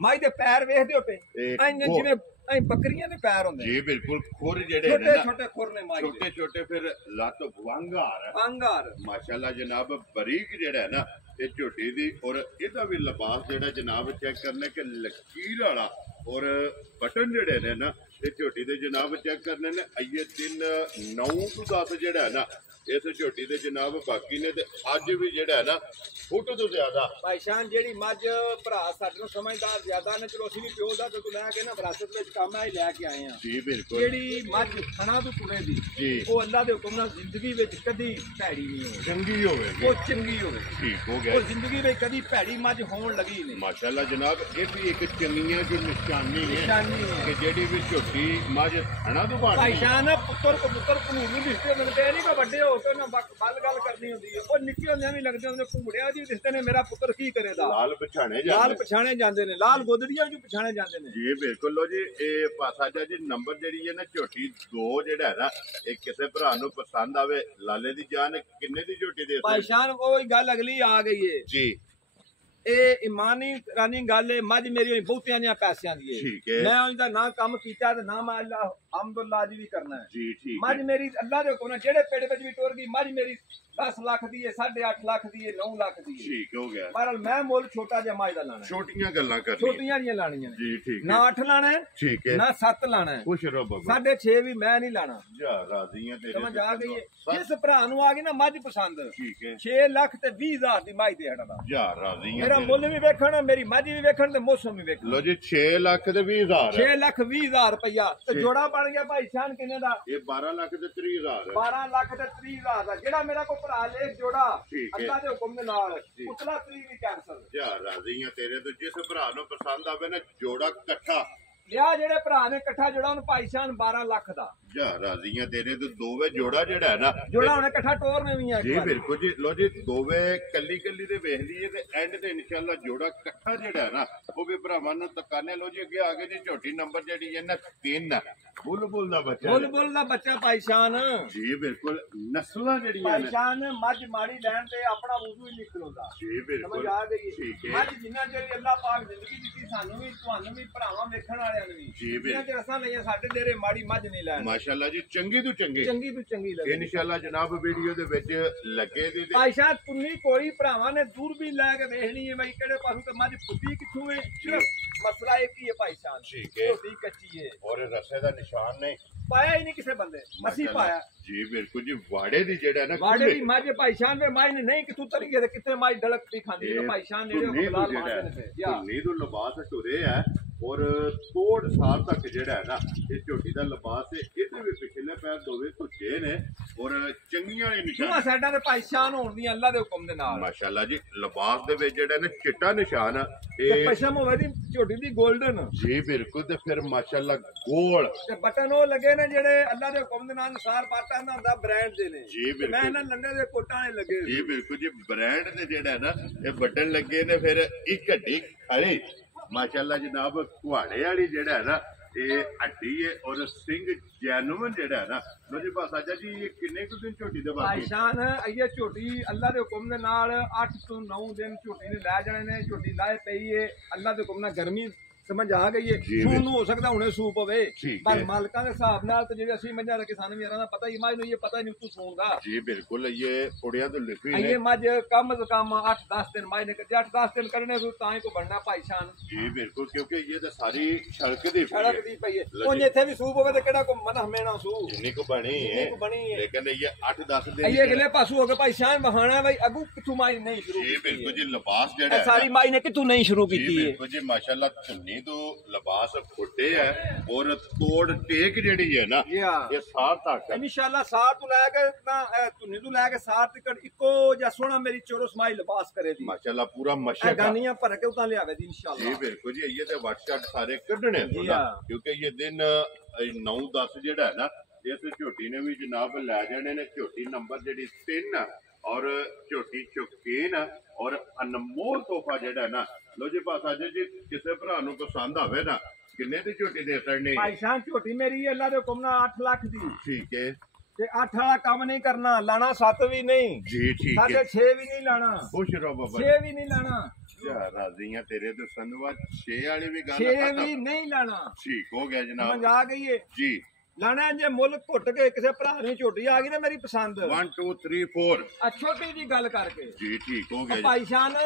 ਮੱਝ ਦੇ ਪੈਰ ਵੇਖਦੇ ਹੋ ਪਏ ਐਂ ਜਿਵੇਂ ਬੱਕਰੀਆਂ ਦੇ ਪੈਰ ਹੁੰਦੇ ਜੀ ਬਿਲਕੁਲ। ਖੁਰ ਜਿਹੜੇ ਨੇ ਛੋਟੇ ਖੁਰ ਨੇ ਮਾਈ ਛੋਟੇ ਫਿਰ ਲੱਤ ਵਾਂਗਾਰ ਮਾਸ਼ਾਅੱਲਾ ਜਨਾਬ। ਬਰੀਕ ਜਿਹੜਾ ਹੈ ਨਾ ਇਹ ਝੋਟੀ ਦੀ ਔਰ ਇਹਦਾ ਵੀ ਲਿਬਾਸ ਜਿਹੜਾ ਜਨਾਬ ਚੈੱਕ ਕਰਨਾ ਕਿ ਲਕੀਰ ਵਾਲਾ ਔਰ ਬਟਨ ਜਿਹੜੇ ਨੇ ਨਾ ਇਹ ਝੋਟੀ ਦੇ ਜਨਾਬ ਚੈੱਕ ਕਰਨੇ ਨੇ ਅਈਏ ਦਿਨ 9 ਤੋਂ 10 ਜਿਹੜਾ ਹੈ ਨਾ ਇਸ ਝੋਟੀ ਦੇ ਜਨਾਬ ਬਾਕੀ ਨੇ ਤੇ ਅੱਜ ਵੀ ਜਿਹੜਾ ਹੈ ਨਾ ਫੁੱਟ ਤੋਂ ਜ਼ਿਆਦਾ ਭਾਈ ਸ਼ਾਨ ਜਿਹੜੀ ਮੱਝ ਭਰਾ ਸਾਡੇ ਨੂੰ ਸਮਝਦਾਰ ਜ਼ਿਆਦਾ ਨੇ ਚਲੋ ਅਸੀਂ ਵੀ ਪਿਓ ਦਾ ਤੇ ਤੂੰ ਲੈ ਕੇ ਨਾ ਵਿਰਾਸਤ ਵਿੱਚ ਕੰਮ ਆਏ ਲੈ ਕੇ ਆਏ ਆ ਜੀ ਬਿਲਕੁਲ ਜਿਹੜੀ ਮੱਝ ਖਾਣਾ ਤੋਂ ਤੁਰੇ ਦੀ ਜੀ ਉਹ ਅੱਲਾ ਦੇ ਹੁਕਮ ਨਾਲ ਜ਼ਿੰਦਗੀ ਵਿੱਚ ਕਦੀ ਭੈੜੀ ਨਹੀਂ ਹੋਵੇ ਚੰਗੀ ਹੋਵੇਗੀ ਉਹ ਚੰਗੀ ਹੋਵੇ ਠੀਕ ਹੋ ਗਿਆ ਉਹ ਜ਼ਿੰਦਗੀ ਵਿੱਚ ਕਦੀ ਭੈੜੀ ਮੱਝ ਹੋਣ ਲੱਗੀ ਨਹੀਂ ਮਾਸ਼ਾਅੱਲਾ ਜਨਾਬ ਇਹ ਵੀ ਇੱਕ ਚੰਗੀਆਂ ਦੀ ਨਿਸ਼ਾਨੀ ਹੈ ਕਿ ਜਿਹੜੀ ਵੀ ਝੋਟੀ ਮੱਝ ਖਾਣਾ ਤੋਂ ਬਣ ਭਾਈ ਸ਼ਾਨ ਪੁੱਤਰ ਕਾਨੂੰਨ ਨੂੰ ਦਿਸਦੇ ਮਿਲਦੇ ਨਹੀਂ ਕੋ ਵੱਡੇ ਹੋ ਕੇ ਉਹਨਾਂ ਬਲ ਗੱਲ ਕਰਨੀ ਹੁੰਦੀ ਹੈ ਉਹ ਨਿੱਕੇ ਹੁੰਦਿਆਂ ਵੀ ਲੱਗਦੇ ਹੁੰਦੇ ਘੁੰਮੜਿਆ ਜੀ ਦਿਸਦੇ ਨੇ ਮੇਰਾ ਪੁੱਤਰ ਕੀ ਕਰੇਗਾ ਲਾਲ ਪਛਾਣੇ ਜਾਂਦੇ ਨੇ ਲਾਲ ਗੋਦੜੀਆਂ ਵੀ ਪਛਾਣੇ ਜਾਂਦੇ ਨੇ ਜੀ ਬਿਲਕੁਲ ਲੋ ਜੀ ਇਹ ਪਾਸਾ ਜੀ ਨੰਬਰ ਜਿਹੜੀ ਹੈ ਨਾ ਝੋਟੀ 2 ਜਿਹੜਾ ਹੈ ਨਾ ਇਹ ਕਿਸੇ ਭਰਾ ਨੂੰ ਪਸੰਦ ਆਵੇ ਲਾਲੇ ਦੀ ਜਾਨ ਕਿੰਨੇ ਦੀ ਝੋਟੀ ਦੇ ਭਾਈ ਸ਼ਾਨ ਉਹ ਗੱਲ ਅਗਲੀ ਆ ਗਈ ਹੈ ਜੀ ਇਹ ਇਮਾਨੀ ਰਾਨੀ ਗੱਲ ਹੈ ਮੱਝ ਮੇਰੀ ਬਹੁਤਿਆਂ ਦੀਆਂ ਪੈਸਿਆਂ ਦੀ ਹੈ ਮੈਂ ਉਹਦਾ ਨਾ ਕੰਮ ਕੀਤਾ ਤੇ ਨਾ ਮੈਂ ਅੱਲਾਹ ਹਮਦੁਲਿਲਾ ਜੀ ਵੀ ਕਰਨਾ ਹੈ ਜੀ ਠੀਕ ਮੱਝ ਮੇਰੀ ਅੱਲਾਹ ਦੇ ਹੁਕਮ ਨਾਲ ਜਿਹੜੇ ਪਿੰਡ ਵਿੱਚ ਵੀ ਟੁਰ ਗਈ ਮੱਝ ਮੇਰੀ 10 ਲੱਖ ਦੀ ਹੈ 8.5 ਲੱਖ ਦੀ ਹੈ 9 ਲੱਖ ਦੀ ਹੈ ਠੀਕ ਹੋ ਗਿਆ ਪਰ ਮੈਂ ਮੁੱਲ ਛੋਟਾ ਜਿਹਾ ਮੱਝ ਦਾ ਲਾਣਾ ਛੋਟੀਆਂ ਗੱਲਾਂ ਕਰਨੀਆਂ ਛੋਟੀਆਂ ਜੀਆਂ ਲਾਣੀਆਂ ਨੇ ਜੀ ਠੀਕ ਨਾ 8 ਲਾਣਾ ਹੈ ਠੀਕ ਹੈ ਨਾ 7 ਲਾਣਾ ਹੈ ਖੁਸ਼ ਰਹੋ ਬਾਬਾ 6.5 ਵੀ ਮੈਂ ਨਹੀਂ ਲਾਣਾ ਜਾ ਰਾਜ਼ੀਆਂ ਤੇਰੇ ਸਮਝ ਆ ਗਈ ਹੈ ਜਿਸ ਭਰਾ ਨੂੰ ਆ ਗਈ ਨਾ ਮੱਝ ਪਸੰਦ ਠੀਕ ਹੈ 6 ਲੱਖ ਤੇ 20 ਹਜ਼ਾਰ ਦੀ ਮੱਝ ਦੇ ਹਟਦਾ ਜਾ ਰਾਜ਼ੀਆਂ ਮੇਰਾ ਮੁੱਲ ਵੀ ਵੇਖਣ ਮੇਰੀ ਮੱਝ ਵੀ ਵੇਖਣ ਤੇ ਮੌਸਮ ਵੀ ਵੇਖਣ ਲੋ ਜੀ 6 ਲੱਖ ਤੇ 20 ਹਜ਼ਾਰ 6 ਲੱਖ 20 ਹਜ਼ਾਰ ਰੁਪਇਆ ਤੇ ਜੋੜਾ ਬਣ ਗਿਆ ਭਾਈ ਸ਼ਾਨ ਕਿੰਨੇ ਦਾ ਇਹ 12 ਲੱਖ ਤੇ 30 ਹਜ਼ਾਰ 12 ਲੱਖ ਤੇ 30 ਹਜ਼ਾਰ ਦਾ ਜਿਹੜਾ ਮੇਰਾ ਕੋ ਭਰਾ ਲੈ ਜੋੜਾ ਠੀਕ ਹੈ। ਅੱਲਾ ਦੇ ਹੁਕਮ ਦੇ ਨਾਲ ਉਤਲਾ 30 ਵੀ ਕੈਂਸਲ ਜਾ ਰਾਜ਼ੀਆਂ ਤੇਰੇ ਤੋਂ ਜਿਸ ਭਰਾ ਨੂੰ ਪਸੰਦ ਆਵੇ ਨਾ ਜੋੜਾ ਇਕੱਠਾ ਲਿਆ ਜਿਹੜੇ ਭਰਾ ਨੇ ਇਕੱਠਾ ਜੋੜਾ ਉਹਨੂੰ ਭਾਈ ਸ਼ਾਨ 12 ਲੱਖ ਦਾ ਜਾ ਰਾਜ਼ੀਆਂ ਤੇਰੇ ਤੋਂ ਦੋਵੇਂ ਜੋੜਾ ਜਿਹੜਾ ਹੈ ਨਾ ਜੋੜਾ ਹੁਣ ਇਕੱਠਾ ਟੋਰ ਨੇ ਵੀ ਆ ਜੀ ਬਿਲਕੁਲ ਜੀ ਲੋ ਜੀ ਦੋਵੇਂ ਕੱਲੀ ਕੱਲੀ ਦੇ ਵੇਖ ਲਈਏ ਤੇ ਐਂਡ ਤੇ ਇਨਸ਼ਾਅੱਲਾ ਜੋੜਾ ਇਕੱਠਾ ਜਿਹੜਾ ਹੈ ਨਾ ਉਹ ਵੀ ਭਰਾਵਾਂ ਨੂੰ ਤਕਾਨੇ ਲੋ ਜੀ ਅੱਗੇ ਆ ਗਏ ਜੀ ਝੋਟੀ ਨੰਬਰ ਜਿਹੜੀ ਹੈ ਨਾ 3 ਬੁਲਬੁਲ ਦਾ ਬੱਚਾ ਬੁਲਬੁਲ ਦਾ ਬੱਚਾ ਭਾਈ ਸ਼ਾਨ ਜੀ ਬਿਲਕੁਲ ਨਸਲਾਂ ਜਿਹੜੀਆਂ ਭਾਈ ਨੇ ਸ਼ਾਨ ਮੱਝ ਮਾੜੀ ਲੈਣ ਤੇ ਆਪਣਾ ਵੁਜ਼ੂ ਹੀ ਨਿਕਲਦਾ ਜੀ ਬਿਲਕੁਲ ਸਮਝ ਆ ਗਈ ਠੀਕ ਹੈ ਮੱਝ ਜਿੰਨਾ ਜਿਹੜੀ ਅੱਲਾਹ ਪਾਕ ਜ਼ਿੰਦਗੀ ਦਿੱਤੀ ਸਾਨੂੰ ਵੀ ਤੁਹਾਨੂੰ ਵੀ ਭਰਾਵਾਂ ਵੇਖਣ ਵਾਲਿਆਂ ਨੂੰ ਵੀ ਜੀ ਜਿੰਨਾ ਚਿਰ ਅਸਾਂ ਲਈਏ ਸਾਡੇ ਡੇਰੇ ਮਾੜੀ ਮੱਝ ਨਹੀਂ ਲੈਣ ਮਾਸ਼ਾਅੱਲਾ ਜੀ ਚੰਗੀ ਤੋਂ ਚੰਗੀ ਲੱਗੇ ਇਨਸ਼ਾਅੱਲਾ ਜਨਾਬ ਵੀਡੀਓ ਦੇ ਵਿੱਚ ਲੱਗੇ ਦੀ ਭਾਈ ਸ਼ਾਨ ਤੁੰਨੀ ਕੋਈ ਭਰਾਵਾਂ ਨੇ ਦੂਰ ਵੀ ਲੈ ਕੇ ਵੇਖਣੀ ਹੈ ਬਈ ਕਿਹੜੇ ਪਾਸੋਂ ਤੇ ਮੱਝ ਫੁੱਟੀ ਕਿੱਥੋਂ ਹੈ ਸਿਰਫ ਮਸਲਾ ਇੱਕ ਹੀ ਹੈ ਭਾਈ ਸ਼ਾਨ ਠੀਕ ਹੈ ਝੋਟੀ ਕੱਚੀ ਹੈ ਔਰ ਰਸੇ ਦਾ ਨਿਸ਼ਾਨ ਨਹੀਂ ਪਾਇਆ ਹੀ ਨਹੀਂ ਕਿਸੇ ਬੰਦੇ ਅਸੀਂ ਪਾਇਆ ਜੀ ਬਿਲਕੁਲ ਜੀ ਵਾੜੇ ਦੀ ਜਿਹੜਾ ਨਾ ਵਾੜੇ ਦੀ ਮੱਝ ਭਾਈ ਸ਼ਾਨ ਦੇ ਮਾਈ ਨੇ ਨਹੀਂ ਕਿਥੋਂ ਤਰੀ ਗਏ ਕਿਤੇ ਮਾਈ ਡਲਕ ਦੀ ਖਾਂਦੀ ਹੈ ਭਾਈ ਸ਼ਾਨ ਨੇੜੇ ਖਲਾਲ ਮਾਰਦੇ ਨੇ ਯਾ ਨੀਦੂ ਲਿਬਾਸ ਟੁਰੇ ਹੈ ਔਰ ਤੋੜ ਸਾਲ ਤੱਕ ਜਿਹੜਾ ਹੈ ਨਾ ਇਹ ਝੋਟੀ ਦਾ ਲਿਬਾਸ ਹੈ ਇਹਦੇ ਵੀ ਪਿਛਲੇ ਪੈਰ ਦੋਵੇਂ ਧੁੱਚੇ ਨੇ ਔਰ ਚੰਗੀਆਂ ਨੇ ਨਿਸ਼ਾਨ ਸਾਡਾ ਤੇ ਭਾਈ ਸ਼ਾਨ ਹੋਣ ਦੀ ਅੱਲਾ ਦੇ ਹੁਕਮ ਦੇ ਨਾਲ ਮਾਸ਼ਾਅੱਲਾ ਜੀ ਲਿਬਾਸ ਦੇ ਵਿੱਚ ਜਿਹੜਾ ਨਾ ਚਿੱਟਾ ਨਿਸ਼ਾਨ ਇਹ ਪਸ਼ਮ ਹੋਵੇ ਦੀ ਝੋਟੀ ਦੀ 골ਡਨ ਜੀ ਬਿਲਕੁਲ ਤੇ ਫਿਰ ਮਾਸ਼ਾਅੱਲਾ ਗੋਲ ਤੇ ਬਟਨ ਉਹ ਲੱਗੇ ਨੇ ਜਿਹੜੇ ਅੱਲਾ ਦੇ ਹੁਕਮ ਦੇ ਨਾਲ ਅਨੁਸਾਰ ਬਾਟਾਂ ਦਾ ਹੁੰਦਾ ਬ੍ਰਾਂਡ ਦੇ ਨੇ ਜੀ ਬਿਲਕੁਲ ਮੈਂ ਇਹਨਾਂ ਲੰਡੇ ਦੇ ਕੋਟਾਂ ਨੇ ਲੱਗੇ ਜੀ ਬਿਲਕੁਲ ਜੀ ਬ੍ਰਾਂਡ ਦੇ ਜਿਹੜਾ ਨਾ ਇਹ ਬਟਨ ਲੱਗੇ ਨੇ ਫਿਰ ਇੱਕ ਹੱਡੀ ਖੜੀ ਮਾਸ਼ਾਅੱਲਾ ਜਨਾਬ ਕੁਹਾੜੇ ਵਾਲੀ ਜਿਹੜਾ ਹੈ ਨਾ ਇਹ ਹੱਡੀ ਹੈ ਔਰ ਸਿੰਘ ਜੈਨੂਨ ਜਿਹੜਾ ਹੈ ਨਾ ਲੋਜੀ ਬਾਸਾਜਾ ਜੀ ਇਹ ਕਿੰਨੇ ਕੁ ਦਿਨ ਝੋਟੀ ਦੇ ਬਾਕੀ ਭਾਈ ਸ਼ਾਨ ਇਹ ਝੋਟੀ ਅੱਲਾ ਦੇ ਹੁਕਮ ਦੇ ਨਾਲ 8 ਤੋਂ 9 ਦਿਨ ਝੋਟੀ ਨੇ ਲੈ ਜਾਣੇ ਨੇ ਝੋਟੀ ਲਾਏ ਪਈ ਹੈ ਅੱਲਾ ਦੇ ਹੁਕਮ ਨਾਲ ਗਰਮੀ ਸਮਝ ਆ ਗਈ ਹੈ ਸੂਣ ਨੂੰ ਹੋ ਸਕਦਾ ਹੁਣੇ ਸੂਪ ਹੋਵੇ ਪਰ ਮਾਲਕਾਂ ਦੇ ਹਿਸਾਬ ਨਾਲ ਤੇ ਜਿਹੜੇ ਅਸੀਂ ਮੱਝਾਂ ਰੱਖੇ ਸਾਨੂੰ ਯਾਰਾਂ ਦਾ ਪਤਾ ਹੀ ਮੱਝ ਨੂੰ ਇਹ ਪਤਾ ਨਹੀਂ ਤੂੰ ਸੂਣਦਾ ਜੀ ਬਿਲਕੁਲ ਇਹ ਕੁੜੀਆਂ ਤੋਂ ਲਿਖੀ ਨੇ ਇਹ ਮੱਝ ਕਮ ਸੇ ਕਮ 8-10 ਦਿਨ ਮੱਝ ਨੇ 8-10 ਦਿਨ ਕਰਨੇ ਤਾਂ ਹੀ ਕੋ ਬਣਨਾ ਭਾਈ ਸ਼ਾਨ ਜੀ ਬਿਲਕੁਲ ਕਿਉਂਕਿ ਇਹ ਤਾਂ ਸਾਰੀ ਛਲਕਦੀ ਪਈ ਹੈ ਉਹ ਇੱਥੇ ਵੀ ਸੂਪ ਹੋਵੇ ਤੇ ਕਿਹੜਾ ਕੋ ਮਨ ਹਮੇਣਾ ਸੂ ਜਿੰਨੀ ਕੋ ਬਣੀ ਹੈ ਲੇਕਿਨ ਇਹ 8-10 ਦਿਨ ਇਹ ਅਗਲੇ ਪਾਸੂ ਹੋ ਕੇ ਭਾਈ ਸ਼ਾਨ ਬਹਾਣਾ ਬਈ ਅਗੂ ਕਿਥੋਂ ਮਾਈ ਨਹੀਂ ਸ਼ੁਰੂ ਜੀ ਬਿਲਕੁਲ ਜੀ ਲਿਬਾਸ ਜਿਹੜਾ ਸਾਰੀ ਮਾਈ ਨੇ ਕਿਥੋਂ ਨਹੀਂ ਸ਼ੁਰੂ ਕੀਤੀ ਹੈ ਬਿਲਕੁਲ ਜੀ ਮਾਸ਼ਾਅੱਲਾ ਚੁੰਨੀ ਤੋਂ ਲਿਬਾਸ ਫੁੱਟੇ ਹੈ ਔਰ ਤੋੜ ਟੇਕ ਜਿਹੜੀ ਹੈ ਨਾ ਇਹ ਸਾਰ ਤੱਕ ਇਨਸ਼ਾਅੱਲਾ ਸਾਰ ਤੋਂ ਲੈ ਕੇ ਨਾ ਧੁੰਨੀ ਤੋਂ ਲੈ ਕੇ ਸਾਰ ਤੱਕ ਇੱਕੋ ਜਿਹਾ ਸੋਹਣਾ ਮੇਰੀ ਚੋਰੋ ਸਮਾਈ ਲਿਬਾਸ ਕਰੇ ਦੀ ਮਾਸ਼ਾਅੱਲਾ ਪੂਰਾ ਮਸ਼ਕ ਗਾਨੀਆਂ ਭਰ ਕੇ ਉਤਾਂ ਲਿਆਵੇ ਦੀ ਇਨਸ਼ਾਅੱਲਾ ਜੀ ਬਿਲਕੁਲ ਜੀ ਇਹ ਤੇ WhatsApp ਸਾਰੇ ਕੱਢਣੇ ਕਿਉਂਕਿ ਇਹ ਦਿਨ 9-10 ਜਿਹੜਾ ਹੈ ਨਾ ਇਸ ਝੋਟੀ ਨੇ ਵੀ ਜਨਾਬ ਲੈ ਜਾਣੇ ਨੇ ਝੋਟੀ ਨੰਬਰ ਜਿਹੜੀ 3 ਔਰ ਝੋਟੀ ਚੁਕੇਨ ਔਰ ਅਨਮੋਲ ਤੋਹਫਾ ਜਿਹੜਾ ਨਾ ਲੋ ਜੀ ਪਾਸਾ ਜੀ ਕਿਸੇ ਭਰਾ ਨੂੰ ਪਸੰਦ ਆਵੇ ਨਾ ਕਿੰਨੇ ਦੀ ਝੋਟੀ ਦੇ ਸਕਣੇ ਭਾਈ ਸ਼ਾਨ ਝੋਟੀ ਮੇਰੀ ਅੱਲਾ ਦੇ ਹੁਕਮ ਨਾਲ 8 ਲੱਖ ਦੀ ਠੀਕ ਹੈ ਤੇ 8 ਵਾਲਾ ਕੰਮ ਨਹੀਂ ਕਰਨਾ ਲਾਣਾ 7 ਵੀ ਨਹੀਂ ਜੀ ਠੀਕ ਹੈ 6 ਵੀ ਨਹੀਂ ਲਾਣਾ ਖੁਸ਼ ਰਹੋ ਬਾਬਾ 6 ਵੀ ਨਹੀਂ ਲਾਣਾ ਯਾ ਰਾਜ਼ੀਆਂ ਤੇਰੇ ਤੇ ਸੰਦਵਾ 6 ਵਾਲੀ ਵੀ ਗੱਲ 6 ਵੀ ਨਹੀਂ ਲਾਣਾ ਠੀਕ ਹੋ ਗਿਆ ਜਨਾਬ ਸਮਝ ਆ ਗਈ ਹੈ ਜੀ ਲਾਣਾ ਜੇ ਮੁੱਲ ਘੁੱਟ ਕੇ ਕਿਸੇ ਭਰਾ ਨੂੰ ਝੋਟੀ ਆ ਗਈ ਨਾ ਮੇਰੀ ਪਸੰਦ 1 2 3 4 ਆ ਛੋਟੀ ਜੀ ਗੱਲ ਕਰਕੇ ਜੀ ਠੀਕ ਹੋ ਗਿਆ ਭਾਈ ਸ਼ਾਨ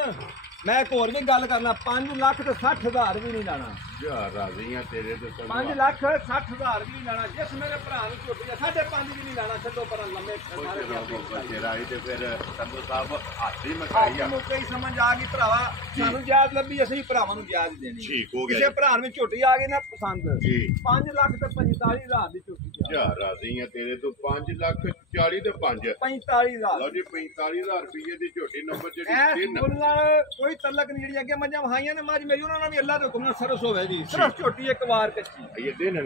ਮੈਂ ਇੱਕ ਹੋਰ ਵੀ ਗੱਲ ਕਰਨਾ 5 ਲੱਖ ਤੇ 60,000 ਵੀ ਨਹੀਂ ਲਾਣਾ ਯਾਰ ਰਾਜ਼ੀਆਂ ਤੇਰੇ ਤੇ 5 ਲੱਖ 60,000 ਵੀ ਨਹੀਂ ਲਾਣਾ ਜਿਸ ਮੇਰੇ ਭਰਾ ਨੂੰ ਝੋਟੀ ਆ 5.5 ਵੀ ਨਹੀਂ ਲਾਣਾ ਛੱਡੋ ਪਰ ਲੰਮੇ ਰਾਈ ਤੇ ਫਿਰ ਸੰਧੂ ਸਾਹਿਬ ਹਾਥੀ ਮਕਾਈ ਆ ਮੁੱਕੇ ਸਮਝ ਆ ਗਈ ਭਰਾਵਾ ਸਾਨੂੰ ਜਾਇਜ਼ ਲੱਭੀ ਅਸੀਂ ਭਰਾਵਾਂ ਨੂੰ ਜਾਇਜ਼ ਦੇਣੀ ਠੀਕ ਹੋ ਗਿਆ ਕਿਸੇ ਭਰਾ ਨੂੰ ਝੋਟੀ ਆ ਗਈ ਨਾ ਪਸੰਦ ਜੀ 5 ਲੱਖ ਤੇ 45,000 ਦੀ ਝੋਟੀ ਯਾਰ ਰਾਜ਼ੀਆਂ ਤੇਰੇ ਤੋਂ 5 ਲੱਖ 40 ਤੇ 5 45,000 ਲਓ ਜੀ 45,000 ਰੁਪਏ ਦੀ ਝੋਟੀ ਨੰਬਰ ਜਿਹੜੀ ਐ ਮੁੱਲ ਨਾਲ ਕੋਈ ਤਲਕ ਨਹੀਂ ਜਿਹੜੀ ਅੱਗੇ ਮੱਝਾਂ ਵਹਾਈਆਂ ਨੇ ਮੱਝ ਮੇਰੀ ਉਹਨਾਂ ਨਾਲ ਵੀ ਅੱਲਾ ਦੇ ਹੁਕਮ ਨਾਲ ਸਰਸ ਹੋਵੇ ਜੀ ਸਿਰਫ ਝੋਟੀ ਇੱਕ ਵਾਰ ਕੱਚੀ ਇਹ ਦਿਨ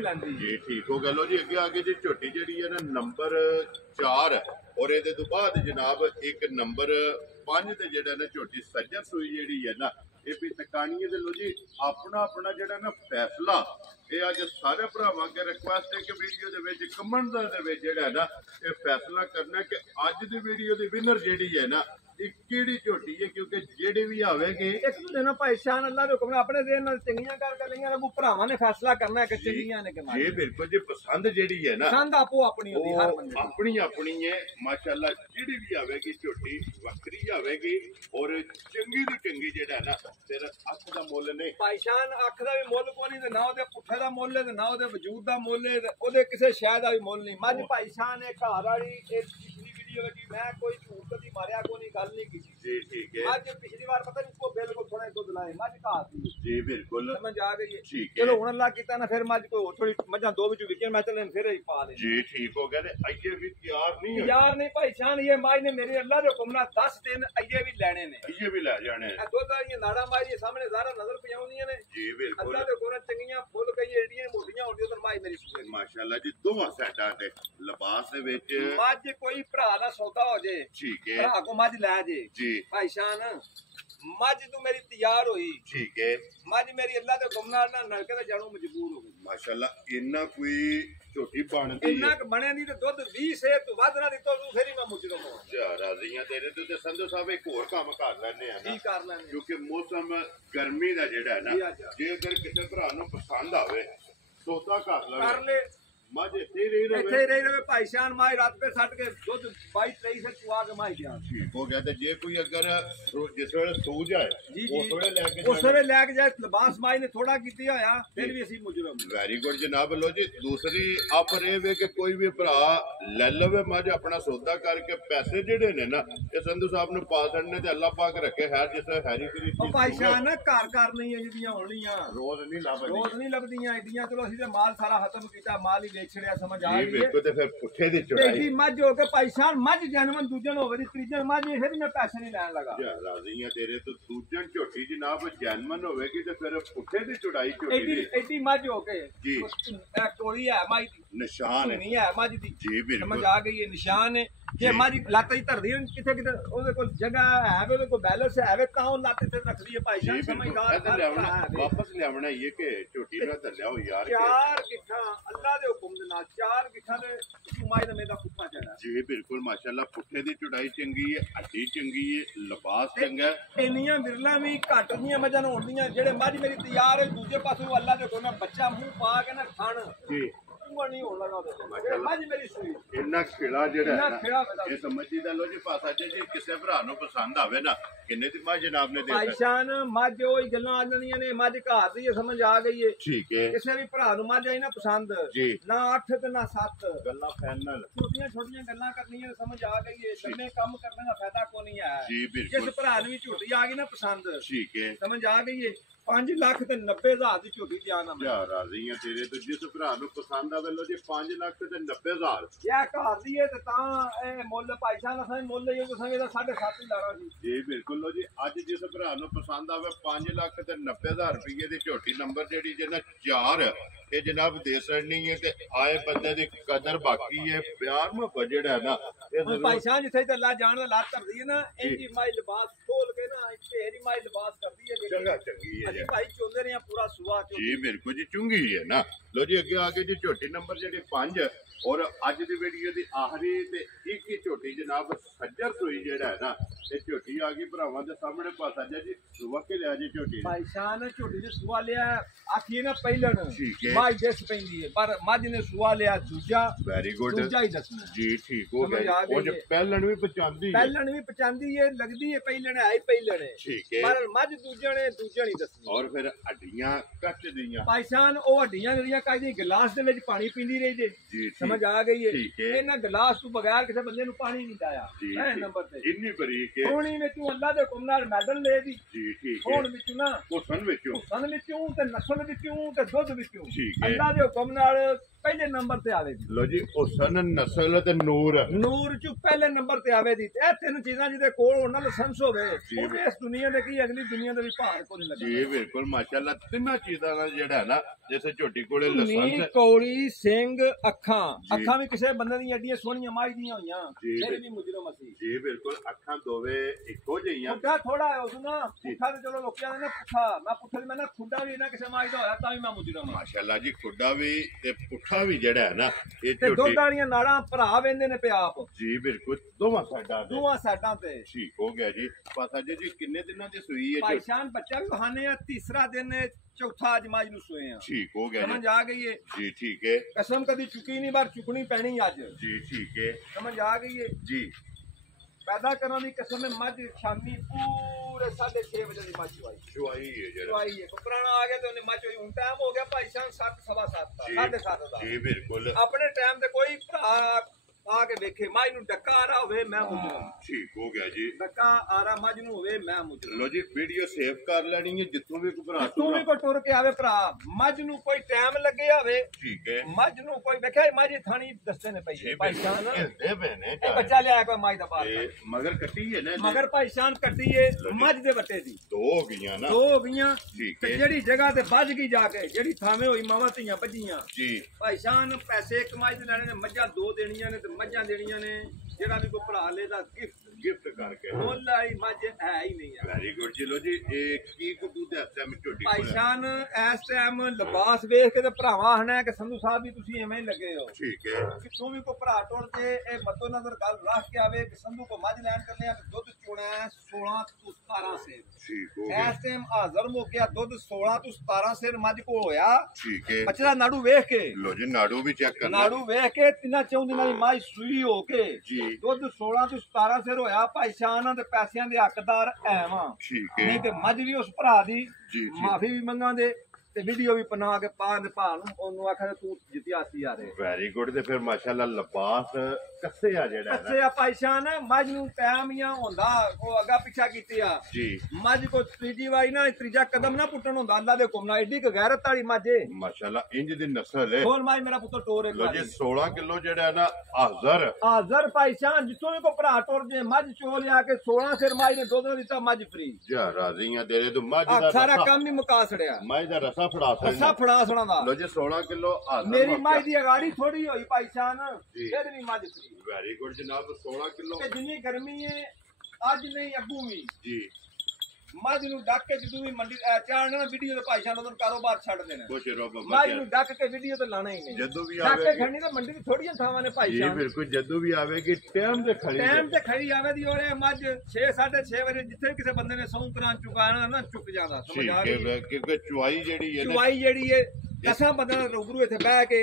ਲੈਂਦੀ ਜੀ ਠੀਕ ਹੋ ਗਿਆ ਲੋ ਜੀ ਅੱਗੇ ਜੀ ਝੋਟੀ ਜਿਹੜੀ ਹੈ ਨਾ ਨੰਬਰ 4 ਔਰ ਇਹਦੇ ਤੋਂ ਬਾਅਦ ਜਨਾਬ ਇੱਕ ਨੰਬਰ 5 ਤੇ ਜਿਹੜਾ ਨਾ ਝੋਟੀ ਸੱਜਰ ਸੂਈ ਜਿਹੜੀ ਹੈ ਨਾ ਇਹ ਵੀ ਤਕਾਨੀਏ ਦੇ ਲੋ ਜੀ ਆਪਣਾ ਜਿਹੜਾ ਨਾ ਫੈਸਲਾ ਇਹ ਅੱਜ ਸਾਰੇ ਭਰਾਵਾਂ ਅੱਗੇ ਰਿਕੁਐਸਟ ਹੈ ਕਿ ਵੀਡੀਓ ਦੇ ਵਿੱਚ ਕਮੈਂਟ ਦੇ ਵਿੱਚ ਜਿਹੜਾ ਨਾ ਇਹ ਫੈਸਲਾ ਕਰਨਾ ਕਿ ਅੱਜ ਦੀ ਵੀਡੀਓ ਦੀ ਵਿਨਰ ਜਿਹੜੀ ਹੈ ਨਾ ਇਹ ਕਿਹੜੀ ਝੋਟੀ ਹੈ ਕਿਉਂਕਿ ਜਿਹੜੇ ਵੀ ਆਵੇਗੇ ਇੱਕ ਦੂਜੇ ਨਾਲ ਭਾਈ ਸ਼ਾਨ ਅੱਲਾ ਦੇ ਹੁਕਮ ਨਾਲ ਆਪਣੇ ਦੇਣ ਨਾਲ ਚੰਗੀਆਂ ਕਰ ਲਈਆਂ ਰਬੂ ਭਰਾਵਾਂ ਨੇ ਫੈਸਲਾ ਕਰਨਾ ਹੈ ਕਿ ਚੰਗੀਆਂ ਨੇ ਕਿ ਮਾੜੀ ਇਹ ਬਿਲਕੁਲ ਜੀ ਪਸੰਦ ਜਿਹੜੀ ਹੈ ਨਾ ਪਸੰਦ ਆਪੋ ਆਪਣੀ ਹੁੰਦੀ ਹਰ ਬੰਦੇ ਆਪਣੀ ਹੈ ਮਾਸ਼ਾਅੱਲਾ ਜਿਹੜੀ ਵੀ ਆਵੇਗੀ ਝੋਟੀ ਵੱਖਰੀ ਆਵੇਗੀ ਔਰ ਚੰਗੀ ਦੀ ਚੰਗੀ ਜਿਹੜਾ ਨਾ ਫਿਰ ਅੱਖ ਦਾ ਮੁੱਲ ਨਹੀਂ ਭਾਈ ਸ਼ਾਨ ਅੱਖ ਦਾ ਵੀ ਮੁੱਲ ਕੋਈ ਨਹੀਂ ਤੇ ਨਾ ਉਹਦੇ ਪੁੱਠੇ ਦਾ ਮੁੱਲ ਹੈ ਤੇ ਨਾ ਉਹਦੇ ਵਜੂਦ ਦਾ ਮੁੱਲ ਹੈ ਉਹਦੇ ਕਿਸੇ ਸ਼ੈ ਦਾ ਵੀ ਮੁੱਲ ਨਹੀਂ ਮੱਝ ਭਾਈ ਸ਼ਾਨ ਇਹ ਘਰ ਵਾਲੀ ਇਹ ਪਿਛਲੀ ਵੀਡੀਓ ਵਿੱਚ ਮੈਂ ਕੋਈ ਝੂਠ ਕਦੀ ਮਾਰਿਆ ਕੋਈ ਨਹੀਂ ਗੱਲ ਨਹੀਂ ਕੀਤੀ ਜੀ ਠੀਕ ਹੈ ਅੱਜ ਪਿਛਲੀ ਵਾਰ ਪਤਾ ਨਹੀਂ ਕੋ ਬਿਲਕੁਲ ਥੋੜਾ ਦੁੱਧ ਲਾਏ ਮੱਝ ਘਾਹ ਸੀ ਜੀ ਬਿਲਕੁਲ ਸਮਝ ਆ ਗਈ ਹੈ ਠੀਕ ਹੈ ਚਲੋ ਹੁਣ ਅੱਲਾ ਕੀਤਾ ਨਾ ਫਿਰ ਮੱਝ ਕੋਈ ਹੋਰ ਥੋੜੀ ਮੱਝਾਂ ਦੋ ਵਿੱਚੋਂ ਵਿਕੇ ਮੈਂ ਚੱਲੇ ਫਿਰ ਹੀ ਪਾ ਲੈ ਜੀ ਠੀਕ ਹੋ ਗਿਆ ਤੇ ਅੱਗੇ ਵੀ ਤਿਆਰ ਨਹੀਂ ਹੋਈ ਯਾਰ ਨਹੀਂ ਭਾਈ ਸ਼ਾਨ ਇਹ ਮੱਝ ਨੇ ਮੇਰੇ ਅੱਲਾ ਦੇ ਹੁਕਮ ਨਾਲ 10 ਦਿਨ ਅੱਗੇ ਵੀ ਲੈਣੇ ਨੇ ਅੱਗੇ ਵੀ ਲੈ ਜਾਣੇ ਇਹ ਦੁੱਧ ਵਾਲੀਆਂ ਨਾੜਾਂ ਮੱਝ ਦੇ ਸਾਹਮਣੇ ਜ਼ਾਰਾ ਨਜ਼ਰ ਪਿਆਉਂਦੀਆਂ ਨੇ ਜੀ ਬਿਲਕੁਲ ਅੱਲਾ ਦੇ ਹੁਕਮ ਨਾਲ ਚੰਗੀਆਂ ਫੁੱਲ ਕਈ ਏਡੀਆਂ ਮੋਟੀਆਂ ਹੁੰਦੀਆਂ ਤਾਂ ਮੱਝ ਮੇਰੀ ਸੂਏ ਮਾਸ਼ਾਅੱਲਾ ਜੀ ਦੋਵਾਂ ਸਾਈਡਾਂ ਤੇ ਲਿਬਾਸ ਦੇ ਵਿੱਚ ਮੱਝ ਕੋਈ ਭਰਾ ਦਾ ਸੌਦਾ ਹੋ ਜੇ ਠੀਕ ਹੈ ਭਰਾ ਕੋ ਮੱਝ ਲੈ ਜੇ ਜੀ ਭਾਈ ਸ਼ਾਨ ਮੱਝ ਤੂੰ ਮੇਰੀ ਤਿਆਰ ਹੋਈ ਠੀਕ ਹੈ ਮੱਝ ਮੇਰੀ ਅੱਲਾ ਦੇ ਹੁਕਮ ਨਾਲ ਨਲਕੇ ਤੇ ਜਾਣੋਂ ਮਜਬੂਰ ਹੋ ਗਈ ਮਾਸ਼ਾਅੱਲਾ ਇੰਨਾ ਕੋਈ ਝੋਟੀ ਬਣਦੀ ਇੰਨਾ ਕ ਬਣਿਆ ਨਹੀਂ ਤੇ ਦੁੱਧ 20 ਸੇ ਤੋਂ ਵੱਧ ਨਾ ਦਿੱਤੋ ਤੂੰ ਫੇਰ ਹੀ ਮੈਂ ਮੁਜਰਮ ਹਾਂ ਅੱਛਾ ਰਾਜ਼ੀਆਂ ਤੇਰੇ ਤੇ ਸੰਧੂ ਸਾਹਿਬ ਇੱਕ ਹੋਰ ਕੰਮ ਕਰ ਲੈਣੇ ਆ ਕੀ ਕਰ ਲੈਣੇ ਕਿਉਂਕਿ ਮੌਸਮ ਗਰਮੀ ਦਾ ਜਿਹੜਾ ਹੈ ਨਾ ਜੇ ਅਗਰ ਕਿਸੇ ਭਰਾ ਨੂੰ ਪਸੰਦ ਆਵੇ ਸੌਦਾ ਕਰ ਲੈ ਮੱਝ ਇੱਥੇ ਰਹੀ ਰਵੇ ਭਾਈ ਸ਼ਾਨ ਮਾਈ ਰਾਤ ਪੇ ਛੱਡ ਕੇ ਦੁੱਧ 22 23 ਸੇ ਚੁਆ ਕੇ ਮਾਈ ਗਿਆ ਠੀਕ ਹੋ ਗਿਆ ਤੇ ਜੇ ਕੋਈ ਅਗਰ ਜਿਸ ਵੇਲੇ ਸੂ ਜਾਏ ਉਸ ਵੇਲੇ ਲੈ ਕੇ ਜਾਏ ਲਿਬਾਸ ਮਾਈ ਨੇ ਥੋੜਾ ਕੀਤੀ ਹੋਇਆ ਫਿਰ ਵੀ ਅਸੀਂ ਮੁਜਰਮ ਵੈਰੀ ਗੁੱਡ ਜਨਾਬ ਲੋ ਜੀ ਦੂਸਰੀ ਆਫਰ ਇਹ ਵੇ ਕਿ ਕੋਈ ਵੀ ਭਰਾ ਲੈ ਲਵੇ ਮੱਝ ਆਪਣਾ ਸੌਦਾ ਕਰਕੇ ਪੈਸੇ ਜਿਹੜੇ ਨੇ ਨਾ ਇਹ ਸੰਧੂ ਸਾਹਿਬ ਨੂੰ ਪਾ ਛੱਡਨੇ ਤੇ ਅੱਲਾਹ ਪਾਕ ਰੱਖੇ ਹੈ ਜਿਸ ਹੈਰੀ ਕਰੀ ਉਹ ਭਾਈ ਸ਼ਾਨ ਨਾ ਘਰ ਨਹੀਂ ਹੈ ਜਿਹੜੀਆਂ ਹੋਣੀਆਂ ਰੋਜ਼ ਨਹੀਂ ਲੱਭਦੀਆਂ ਐਡੀਆਂ ਚਲੋ ਅਸੀਂ ਤੇ ਮਾਲ ਸਾਰਾ ਖਤਮ ਕੀਤਾ ਮਾਲ ਹੀ ਵੇਚ ਛੜਿਆ ਸਮਝ ਆ ਗਈ ਬਿਲਕੁਲ ਤੇ ਫਿਰ ਪੁੱਠੇ ਦੀ ਚੜਾਈ ਮੱਝ ਹੋ ਕੇ ਭਾਈ ਸ਼ਾਨ ਮੱਝ ਜਨਮਨ ਦੂਜਨ ਹੋਵੇ ਦੀ ਤੀਜਨ ਮੱਝ ਇਹ ਵੀ ਮੈਂ ਪੈਸੇ ਨਹੀਂ ਲੈਣ ਲੱਗਾ ਯਾਰ ਰਾਜ਼ੀਆਂ ਤੇਰੇ ਤੋਂ ਦੂਜਨ ਝੋਟੀ ਜਨਾਬ ਜਨਮਨ ਹੋਵੇਗੀ ਤੇ ਫਿਰ ਪੁੱਠੇ ਦੀ ਚੜਾਈ ਝੋਟੀ ਦੀ ਐਡੀ ਮੱਝ ਹੋ ਕੇ ਜੀ ਇਹ ਕੋਈ ਹੈ ਮੱਝ ਦੀ ਨਿਸ਼ਾਨ ਨਹੀਂ ਹੈ ਮੱਝ ਦੀ ਜੀ ਬਿਲਕੁਲ ਸਮਝ ਆ ਗਈ ਇਹ ਨਿਸ਼ਾਨ ਹੈ ਜੇ ਮੱਝ ਲੱਤ ਹੀ ਧਰਦੀ ਕਿਤੇ ਉਹਦੇ ਕੋਲ ਜਗ੍ਹਾ ਹੈ ਉਹਦੇ ਕੋਲ ਬੈਲੈਂਸ ਹੈ ਤਾਂ ਉਹ ਲੱਤ ਤੇ ਰੱਖਦੀ ਹੈ ਭਾਈ ਸਾਹਿਬ ਸਮਝਦਾਰ ਵਾਪਸ ਲਿਆਉਣਾ ਇਹ ਕਿ ਝੋਟੀ ਨਾਲ ਧੱਲਿਆ ਹੋ ਯਾਰ ਚਾਰ ਗਿੱਠਾਂ ਅੱਲਾ ਦੇ ਹੁਕਮ ਦੇ ਨਾਲ ਚਾਰ ਗਿੱਠਾਂ ਦੇ ਮਾਈ ਦਾ ਮੇਰਾ ਕੁੱਤਾ ਚੜਾ ਜੀ ਬਿਲਕੁਲ ਮਾਸ਼ਾਅੱਲਾ ਪੁੱਠੇ ਦੀ ਚੜਾਈ ਚੰਗੀ ਹੈ ਹੱਡੀ ਚੰਗੀ ਹੈ ਲਿਬਾਸ ਚੰਗਾ ਇੰਨੀਆਂ ਵਿਰਲਾਂ ਵੀ ਘੱਟ ਦੀਆਂ ਮੱਝਾਂ ਨੂੰ ਹੁੰਦੀਆਂ ਜਿਹੜੇ ਮੱਝ ਮੇਰੀ ਤਿਆਰ ਹੈ ਦੂਜੇ ਪਾਸੇ ਅੱਲਾ ਦੇ ਹੁਕਮ ਨਾਲ ਬੱਚਾ ਮੂੰਹ ਪਾ ਕੇ ਨਾ ਖਾਣ ਜੀ ਨਹੀਂ ਹੋਣ ਲੱਗਾ ਉਹਦੇ ਮੱਝ ਮੇਰੀ ਸੂਈ ਇੰਨਾ ਖੇੜਾ ਜਿਹੜਾ ਹੈ ਨਾ ਇਹ ਸਮਝੀ ਦਾ ਲੋ ਜੀ ਪਾਸਾ ਜੇ ਕਿਸੇ ਭਰਾ ਨੂੰ ਪਸੰਦ ਆਵੇ ਨਾ ਕਿੰਨੇ ਦੀ ਮੱਝ ਜਨਾਬ ਨੇ ਦੇ ਭਾਈ ਸ਼ਾਨ ਮੱਝ ਉਹੀ ਗੱਲਾਂ ਆ ਜਾਂਦੀਆਂ ਨੇ ਮੱਝ ਘਾਟ ਦੀ ਸਮਝ ਆ ਗਈ ਏ ਠੀਕ ਹੈ ਕਿਸੇ ਵੀ ਭਰਾ ਨੂੰ ਮੱਝ ਆਈ ਨਾ ਪਸੰਦ ਨਾ 8 ਤੇ ਨਾ 7 ਗੱਲਾਂ ਫਾਈਨਲ ਛੋਟੀਆਂ ਗੱਲਾਂ ਕਰਨੀਆਂ ਸਮਝ ਆ ਗਈ ਏ ਲੰਮੇ ਕੰਮ ਕਰਨ ਦਾ ਫਾਇਦਾ ਕੋਈ ਨਹੀਂ ਹੈ ਜੀ ਬਿਲਕੁਲ ਜਿਸ ਭਰਾ ਨੂੰ ਵੀ ਝੋਟੀ ਆ ਗਈ ਨਾ ਪਸੰਦ ਠੀਕ ਹੈ ਸਮਝ ਆ ਗਈ ਏ 5 ਲੱਖ ਤੇ 90,000 ਦੀ ਝੋਟੀ ਤੇ ਆਣਾ ਯਾਰ ਰਾਜ਼ੀਆਂ ਤੇਰੇ ਤੋਂ ਜਿਸ ਭਰਾ ਨੂੰ ਪਸੰਦ ਆਵੇ ਲੋ ਜੀ 5 ਲੱਖ ਤੇ 90,000 ਇਹ ਘਰ ਦੀ ਏ ਤੇ ਤਾਂ ਇਹ ਮੁੱਲ ਪੈਸਾ ਨਾ ਸਾਂ ਮੁੱਲ ਇਹ ਤੁਸੀਂ ਇਹਦਾ 7.5 ਹੀ ਲਾਣਾ ਸੀ ਜੀ ਬਿਲਕੁਲ ਲੋ ਜੀ ਅੱਜ ਜਿਸ ਭਰਾ ਨੂੰ ਪਸੰਦ ਆਵੇ 5 ਲੱਖ ਤੇ 90,000 ਰੁਪਏ ਦੀ ਝੋਟੀ ਨੰਬਰ ਜਿਹੜੀ ਜੇ ਨਾ 4 ਇਹ ਜਨਾਬ ਦੇ ਸੜਨੀ ਹੈ ਤੇ ਆਏ ਬੰਦੇ ਦੀ ਕਦਰ ਬਾਕੀ ਹੈ ਪਿਆਰ ਮੁਹੱਬਤ ਜਿਹੜਾ ਹੈ ਨਾ ਇਹ ਪੈਸਾ ਜਿੱਥੇ ਤੇ ਅੱਲਾ ਜਾਣ ਦਾ ਲਾ ਧਰਦੀ ਹੈ ਨਾ ਇੰਜੀ ਮਾਈ ਲਿਬਾਸ ਖੋਲ ਕੇ ਨਾ ना ढेरी माई लिबास करती है चंगा चंगी है अजी भाई चोंदे रहे पूरा सुआ जी बिल्कुल जी चुंगी है ना लो जी अगे आगे जी झोटी नंबर जी 5 और अज की वीडियो की आखिरी ते एक ही झोटी जनाब सज्जर सूई जेड़ा है ना ये झोटी आ गई भरावां दे सामने पासा जी सुबह के लिया जी झोटी भाई शान झोटी ने सुआ लिया आखिए ना पहलन ठीक है माई दस पैंदी है पर मज ने सुआ लिया दूजा वेरी गुड दूजा ही दसना जी ठीक हो गया और जो पहलन भी पचांदी है लगदी है पहलन है पहलन है ठीक है पर मज दूजा ने नहीं दसनी और फिर हड्डियां कट दियां भाई शान ओ हड्डियां जड़ियां काई गिलास दे विच पानी पींदी रही जे जी समझ आ गई है ठीक है इन्हां गिलास तो बगैर किसी बंदे नु पानी नहीं दाया है नंबर ते इन्नी बरीक है सोनी में तू अल्लाह दे हुक्म नाल मैडल ले दी जी ठीक है कौन विचू ना हुसन विचों ते नस्ल विचू ते दुध विचू ठीक है अल्लाह दे हुक्म नाल पहले नंबर ते आवे दी लो जी हुसन नस्ल ते नूर चू पहले नंबर ते आवे दी ए तीन चीजां जिदे कोल होण ना लाइसेंस होवे ओ इस दुनिया दे की अगली दुनिया दे भी भार को नहीं लगदा जी बिल्कुल माशाल्लाह तिन्ना चीजां दा जेड़ा है ना जैसे झोटी कोले लाइसेंस कौड़ी सिंग अखां भी किसी बंदे दी एडियां सोहणियां माई दियां होईयां फिर भी मुजरम असी जी बिल्कुल अखां दोवे इको जइयां पुट्ठा थोड़ा है उसना पुट्ठा ते चलो लोकियां ने पुट्ठा मैं पुट्ठे मैं ना खुदा भी ना किसी माई दा होया तां भी मैं मुजरम माशाल्लाह जी खुदा भी ते पुट्ठा भी जेड़ा है ना ये ते झोटी दुध वालियां नाड़ां भरा वेंदे ने पे आप जी बिल्कुल दोवां साइडां ते ठीक हो गया जी पासा जी किन्ने दिनां दी सूई है भाईशान बच्चा भी बहाने आ तीसरा दिन चौथा आज माज नु सोए हैं ठीक हो गया समझ आ गई है जी ठीक है कसम कभी चुकी नहीं बार चुकनी पैनी आज जी ठीक है समझ आ गई है जी पैदा करने की कसम है मज शामी पूरे 6:30 बजे की मज चुवाई है जरा चुवाई है पुराना आ गया तो उन्हें मज हुई टाइम हो गया भाईशान 7 सवा 7 7:30 दा जी बिल्कुल अपने टाइम ते कोई भरा आके देखे माई नु डक्का आ रहा होवे मैं मुजरम ठीक हो गया जी डक्का आ रहा मज नु होवे मैं मुजरम लो जी वीडियो सेव कर लेनी है जितों भी भरा तू भी को टुर के आवे भरा मज नु कोई टाइम लगे आवे ठीक है मज नु कोई देखा मज थानी दसते ने पई भाईशान ए बहने ए बच्चा ले आया कोई मज दा बाहर मगर कट्टी है ना मगर भाईशान कट्टी है मज दे बट्टे दी दो हो गईयां ना दो हो गईयां ठीक ते है जेड़ी जगह ते बज गई जाके जेड़ी थामे होई मावा धीयां भजियां जी भाईशान पैसे कमाई दे लेने ने मज्जां दो देनियां ने ते मज्जां देनियां ने जेड़ा भी कोई भरा लेदा गिफ्ट करके मोला ही मज है ही नहीं है वेरी गुड जी लो जी एक की को दूध है टाइम झोटी भाईशान इस टाइम लिबास वेख के ते भरावा हना कि संधू साहब भी तुसी एवें ही लगे हो ठीक है कि तू भी को भरा टुर के ए मद्दो नजर गल रख के आवे कि संधू को मज लैन करने आ दुध चोना है 16 तो 17 से ठीक हो गया इस टाइम हाजिर हो गया दुध 16 तो 17 से मज को होया ठीक है बचड़ा नाड़ू वेख के लो जी नाड़ू भी चेक करना नाड़ू वेख के तिना चौं दिनां दी माई सूई हो के जी दुध 16 तो 17 से होया भाईशान दे पैसियां दे हकदार ऐवां ठीक है नहीं ते मज भी उस भरा दी जी माफी भी मंगा दे ते वीडियो भी बना के पा दे भा नूं ओनू आखा तू जितिया सी यार वेरी गुड ते फिर माशाल्लाह लिबास कस्से आ जेड़ा है कस्से आ भाईशान मज नूं टाइम या होंदा ओ अगा पिछा कीती आ जी मज को तीजी वारी ना तीजा कदम ना पुੱਟਣ ਹੁੰਦਾ अल्लाह दे हुक्म नाल एडी क गैरत वाली मज है माशाल्लाह इंज दी नस्ल है बोल माई मेरा पुੱਤਰ टोर लो जी 16 किलो जेड़ा है ना हाजिर भाईशान जितों भी को भरा टुर जे मज चो लिया के 16 सिर माई ने दुध दिता मज फ्री जा राजीयां तेरे तो मज दा सारा काम ही मुका छड़िया मज दा रसा फड़ा रसा फड़ा सुना दा लो जी 16 किलो हाजिर मेरी माई दी अगाड़ी थोड़ी होई भाईशान फिर भी मज फ्री वेरी गुड जनाब 16 किलो ते जिन्नी गर्मी है अज नहीं अगू भी जी मज नूं डक के जदों भी मंडी चाड़ना वीडियो ते भाईशान उधर कारोबार छड़ देना खुश रहो मज नूं डक के वीडियो ते लाना ही नहीं जदों भी डक के आवे खड़नी ते मंडी दी थोड़ियां थावां ने जी भाईशान बिल्कुल जदों भी आवेगी टाइम ते खड़ी आवे दी और मज 6 6:30 बजे जिथे किसी बंदे ने सौं करान चुकाना ना चुक जांदा समझ आ गई क्योंकि चुवाई जेड़ी है चुवाई जेड़ी है ऐसा बंदा रूबरू इत्थे बह के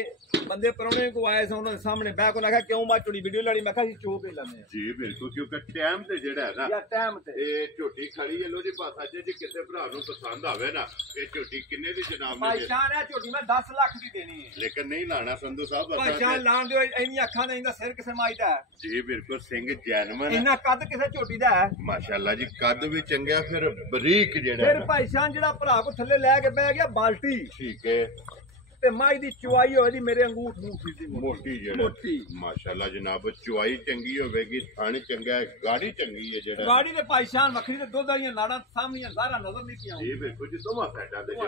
बंदे परौने को आए सन उन्होंने सामने बह को आख्या क्यों मैं चुड़ी वीडियो लानी मैं कहा चो पे लाने जी बिल्कुल क्योंकि टाइम ते जेड़ा है ना या टाइम ते ए झोटी खड़ी है लो जी पासा जी किसे भरा नु पसंद आवे ना ये झोटी किन्ने दी जनाब ने भाईशान है झोटी मैं 10 लाख दी देनी है लेकिन नहीं लाना संधू साहब भाईशान लान दियो इन्नी अखां ने इंदा सिर किसे माई दा है जी बिल्कुल सिंह जैनमन इन्ना कद किसे झोटी दा है माशाल्लाह जी कद भी चंगा फिर बरीक जेड़ा फिर भाईशान जेड़ा भरा को थल्ले ले के बह गया बाल्टी ठीक है ते माई दी चुवाई होई मेरे अंगूठ मूठी दी मोटी जेड़ा माशाल्लाह जनाब चुवाई चंगी होवेगी थान चंगा है गाड़ी चंगी है जेड़ा गाड़ी दे भाईशान वखरी ते दुध वालियां नाड़ां सामने ज़ारा नजर नहीं किया जी बिल्कुल जी दोवां साइडां ते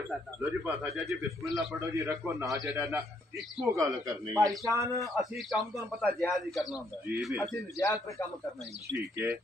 लो जी पासा जी बिस्मिल्लाह पढ़ो जी रखो ना जेड़ा ना इको गल करनी भाईशान असि काम तो पता जायज ही करना हुंदा जी असि नजायज पे काम करना ही ठीक है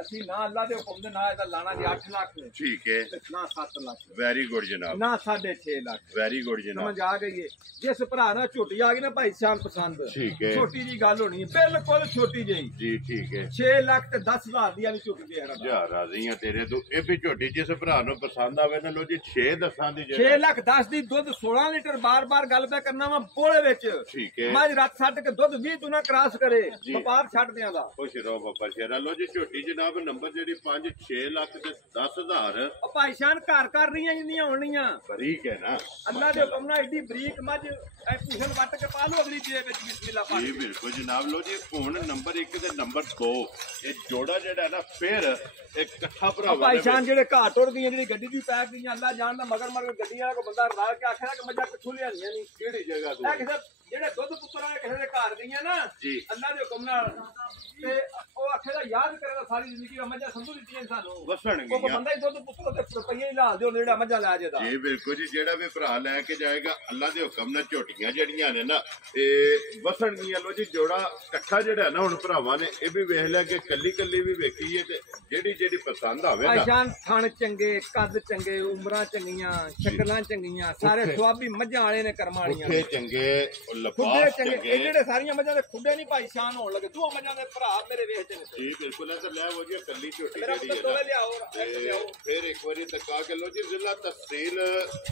ਅਸੀਂ ਨਾ ਅੱਲਾ ਦੇ ਹੁਕਮ ਦੇ ਨਾਲ ਇਹਦਾ ਲਾਣਾ ਜੀ 8 ਲੱਖ ਠੀਕ ਹੈ ਤੇ ਨਾ 7 ਲੱਖ ਵੈਰੀ ਗੁੱਡ ਜਨਾਬ ਨਾ 6.5 ਲੱਖ ਵੈਰੀ ਗੁੱਡ ਜਨਾਬ ਸਮਝ ਆ ਗਈ ਹੈ ਜਿਸ ਭਰਾ ਨਾਲ ਝੋਟੀ ਆ ਗਈ ਨਾ ਭਾਈ ਸਾਹਿਬ ਪਸੰਦ ਠੀਕ ਹੈ ਛੋਟੀ ਜੀ ਗੱਲ ਹੋਣੀ ਹੈ ਬਿਲਕੁਲ ਛੋਟੀ ਜਿਹੀ ਜੀ ਠੀਕ ਹੈ 6 ਲੱਖ ਤੇ 10,000 ਦੀ ਵੀ ਝੋਟੀ ਦੇ ਰਹਾ ਜਾ ਰਾਜ਼ੀ ਆ ਤੇਰੇ ਤੋਂ ਇਹ ਵੀ ਝੋਟੀ ਜਿਸ ਭਰਾ ਨੂੰ ਪਸੰਦ ਆਵੇ ਤਾਂ ਲੋ ਜੀ 6 ਦੱਸਾਂ ਦੀ 6 ਲੱਖ 10 ਦੀ ਦੁੱਧ 16 ਲੀਟਰ ਬਾਰ-ਬਾਰ ਗੱਲ ਪੈ ਕਰਨਾ ਵਾ ਬੋਲੇ ਵਿੱਚ ਠੀਕ ਹੈ ਮੱਝ ਰਾਤ ਛੱਡ ਕੇ ਦੁੱਧ 20 ਤੂੰ ਨਾ ਕਰਾਸ ਕਰੇ ਵਪਾਰ ਛੱਡ ਦਿਆਂ ਦਾ ਖੁਸ਼ ਰਹੋ ਬਾਬਾ ਸ਼ੇਰਾ ਲੋ ਜੀ ਝੋਟੀ ਜਨਾਬ ਨੰਬਰ ਜਿਹੜੀ 5-6 ਲੱਖ ਤੇ 10,000 ਉਹ ਭਾਈ ਸ਼ਾਨ ਘਰ ਰਹੀਆਂ ਜਿੰਨੀਆਂ ਹੋਣੀਆਂ ਬਰੀਕ ਹੈ ਨਾ ਅੱਲਾ ਦੇ ਹੁਕਮ ਨਾਲ ਐਡੀ ਬਰੀਕ ਮੱਝ ਐ ਪੁੱਛਣ ਵੱਟ ਕੇ ਪਾ ਲਓ ਅਗਲੀ ਦੇ ਵਿੱਚ ਬਿਸਮਿਲ੍ਲਾ ਪਾ ਜੀ ਬਿਲਕੁਲ ਜਨਾਬ ਲੋ ਜੀ ਹੁਣ ਨੰਬਰ 1 ਤੇ ਨੰਬਰ 2 ਇਹ ਜੋੜਾ ਜਿਹੜਾ ਨਾ ਫਿਰ ਇੱਕ ਇਕੱਠਾ ਭਰਾਵਾ ਭਾਈ ਸ਼ਾਨ ਜਿਹੜੇ ਘਾਟ ਟੁੱਟਦੀਆਂ ਜਿਹੜੀ ਗੱਡੀ ਦੀ ਪੈਕ ਗਈਆਂ ਅੱਲਾ ਜਾਣਦਾ ਮਗਰ ਗੱਡੀ ਵਾਲਾ ਕੋ ਬੰਦਾ ਰਾਹ ਕੇ ਆਖਿਆ ਕਿ ਮੱਝਾਂ ਕਿੱਥੋਂ ਲਿਆਂਦੀਆਂ ਨਹੀਂ ਕਿਹੜੀ ਜਗ੍ਹਾ ਇਹ ਕਿਸੇ ਜਿਹੜੇ ਦੁੱਧ ਪੁੱਤਰ ਵਾਲੇ ਕਿਸੇ ਦੇ ਘਰ ਗਈਆਂ ਨਾ ਅੱਲਾ ਦੇ ਹੁਕਮ ਨਾਲ ਤੇ ਉਹ ਆਖੇ ਦਾ ਯਾਦ ਕਰੇਗਾ ਸਾਰੀ ਜ਼ਿੰਦਗੀ ਮੱਝਾਂ ਸੰਧੂ ਦਿੱਤੀਆਂ ਸਾਨੂੰ ਵਸਣਗੀਆਂ ਉਹ ਬੰਦਾ ਹੀ ਦੁੱਧ ਪੁੱਤਰ ਤੇ ਰੁਪਈਏ ਹੀ ਲਾ ਦਿਓ ਜਿਹੜਾ ਮੱਝਾਂ ਲੈ ਜਾਦਾ ਜੀ ਬਿਲਕੁਲ ਜੀ ਜਿਹੜਾ ਵੀ ਭਰਾ ਲੈ ਕੇ ਜਾਏਗਾ ਅੱਲਾ ਦੇ ਹੁਕਮ ਨਾਲ ਝੋਟੀਆਂ ਜਿਹੜੀਆਂ ਨੇ ਨਾ ਇਹ ਵਸਣਗੀਆਂ ਲੋ ਜੀ ਜੋੜਾ ਇਕੱਠਾ ਜਿਹੜਾ ਨਾ ਹੁਣ ਭਰਾਵਾਂ ਨੇ ਇਹ ਵੀ ਵੇਖ ਲਿਆ ਕਿ ਕੱਲੀ ਵੀ ਵੇਖੀ ਹੈ ਤੇ ਜਿਹੜੀ ਪਸੰਦ ਆਵੇਗਾ ਭਾਈਜਾਨ ਥਣ ਚੰਗੇ ਕੱਦ ਚੰਗੇ ਉਮਰਾਂ ਚੰਗੀਆਂ ਸ਼ਕਲਾਂ ਚੰਗੀਆਂ ਸਾਰੇ ਸੁਆਬੀ ਮੱਝਾਂ ਵਾਲੇ ਨੇ ਕਰਮਾਂ ਵਾਲੀਆਂ ਖੁੱਡੇ ਚੰਗੇ ਖੁੱਡੇ ਲਪਾਸ ਚੰਗੇ ਚੰਗੇ ਇਹ ਜਿਹੜੇ ਸਾਰੀਆਂ ਮੱਝਾਂ ਦੇ ਖੁੱਡੇ ਨਹੀਂ ਭਾਈ ਸ਼ਾਨ ਹੋਣ ਲੱਗੇ ਦੋ ਮੱਝਾਂ ਦੇ ਭਰਾ ਮੇਰੇ ਵੇਖਦੇ ਨੇ ਜੀ ਬਿਲਕੁਲ ਇਹ ਤਾਂ ਲੈ ਹੋ ਜੀ ਕੱਲੀ ਝੋਟੀ ਮੇਰਾ ਜਿਹੜੀ ਪੁੱਤਰ ਹੈ ਦੋਵੇਂ ਨਾ ਲਿਆਓ ਫਿਰ ਇੱਕ ਵਾਰੀ ਤੱਕਾ ਕੇ ਲੋ ਜੀ ਜ਼ਿਲ੍ਹਾ ਤਹਿਸੀਲ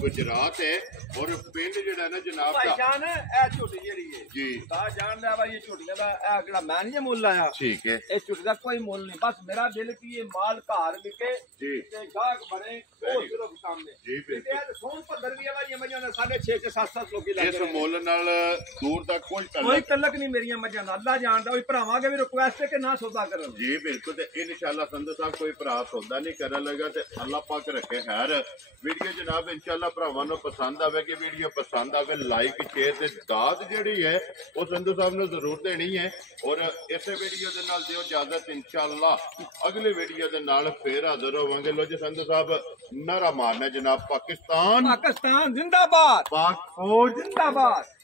ਗੁਜਰਾਤ ਹੈ ਔਰ ਪਿੰਡ ਜਿਹੜਾ ਨਾ ਜਨਾਬ ਭਾਈ ਦਾ ਸ਼ਾਨ ਇਹ ਝੋਟੀ ਜਿਹੜੀ ਹੈ ਜੀ ਤਾਂ ਜਾਣਦਾ ਭਾਈ ਇਹ ਝੋਟੀਆਂ ਦਾ ਇਹ ਜਿਹੜਾ ਮੈਂ ਨਹੀਂ ਮੁੱਲ ਆਇਆ ਠੀਕ ਹੈ ਇਹ ਝੋਟੀ ਦਾ ਕੋਈ ਮੁੱਲ ਨਹੀਂ ਬਸ ਮੇਰਾ ਦਿਲ ਕੀ ਇਹ ਮਾਲ ਘਰ ਵਿਕੇ ਜੀ ਤੇ ਗਾਹਕ ਬਣੇ ਉਹ ਸਿਰਫ ਸਾਹਮਣੇ ਜੀ ਬਿਲਕੁਲ ਇਹ ਸੋਨ ਪੱਧਰ ਵੀ ਵਾਲੀਆਂ ਮੱਝਾਂ ਨੇ 6.5 ਤੇ 7-7 ਲੋਕੀ ਲੱਗ ਇਸ ਮੁੱਲ ਨਾਲ ਦੂਰ ਤੱਕ ਕੋਈ ਕੋਈ ਤਾਲੁਕ ਤਲਕ ਨਹੀਂ ਮੇਰੀਆਂ ਮੱਝਾਂ ਦਾ ਅੱਲਾ ਜਾਣਦਾ ਉਹ ਭਰਾਵਾਂਗੇ ਵੀ ਰਿਕੁਐਸਟ ਹੈ ਕਿ ਨਾ ਸੌਦਾ ਕਰਨ ਜੀ ਬਿਲਕੁਲ ਤੇ ਇਨਸ਼ਾਅੱਲਾ ਸੰਧੂ ਸਾਹਿਬ ਕੋਈ ਭਰਾ ਸੌਦਾ ਨਹੀਂ ਕਰਨ ਲੱਗਾ ਤੇ ਅੱਲਾਹ ਪਾਕ ਰੱਖੇ ਖੈਰ ਵੀਡੀਓ ਜਨਾਬ ਇਨਸ਼ਾਅੱਲਾ ਭਰਾਵਾਂ ਨੂੰ ਪਸੰਦ ਆਵੇ ਕਿ ਵੀਡੀਓ ਪਸੰਦ ਆਵੇ ਲਾਈਕ ਸ਼ੇਅਰ ਤੇ ਦਾਤ ਜਿਹੜੀ ਹੈ ਉਹ ਸੰਧੂ ਸਾਹਿਬ ਨੂੰ ਜ਼ਰੂਰ ਦੇਣੀ ਹੈ ਔਰ ਇਸੇ ਵੀਡੀਓ ਦੇ ਨਾਲ ਦਿਓ ਇਜਾਜ਼ਤ ਇਨਸ਼ਾਅੱਲਾ ਅਗਲੀ ਵੀਡੀਓ ਦੇ ਨਾਲ ਫੇਰ ਹਾਜ਼ਰ ਹੋਵਾਂਗੇ ਲੋ ਜੀ ਸੰਧੂ ਸਾਹਿਬ ਨਾਰਾ ਮਾਰਨਾ ਜਨਾਬ ਪਾਕਿਸਤਾਨ ਜ਼ਿੰਦਾਬਾਦ ਪਾਕ ਫੌਜ ਜ਼ਿੰਦਾਬਾਦ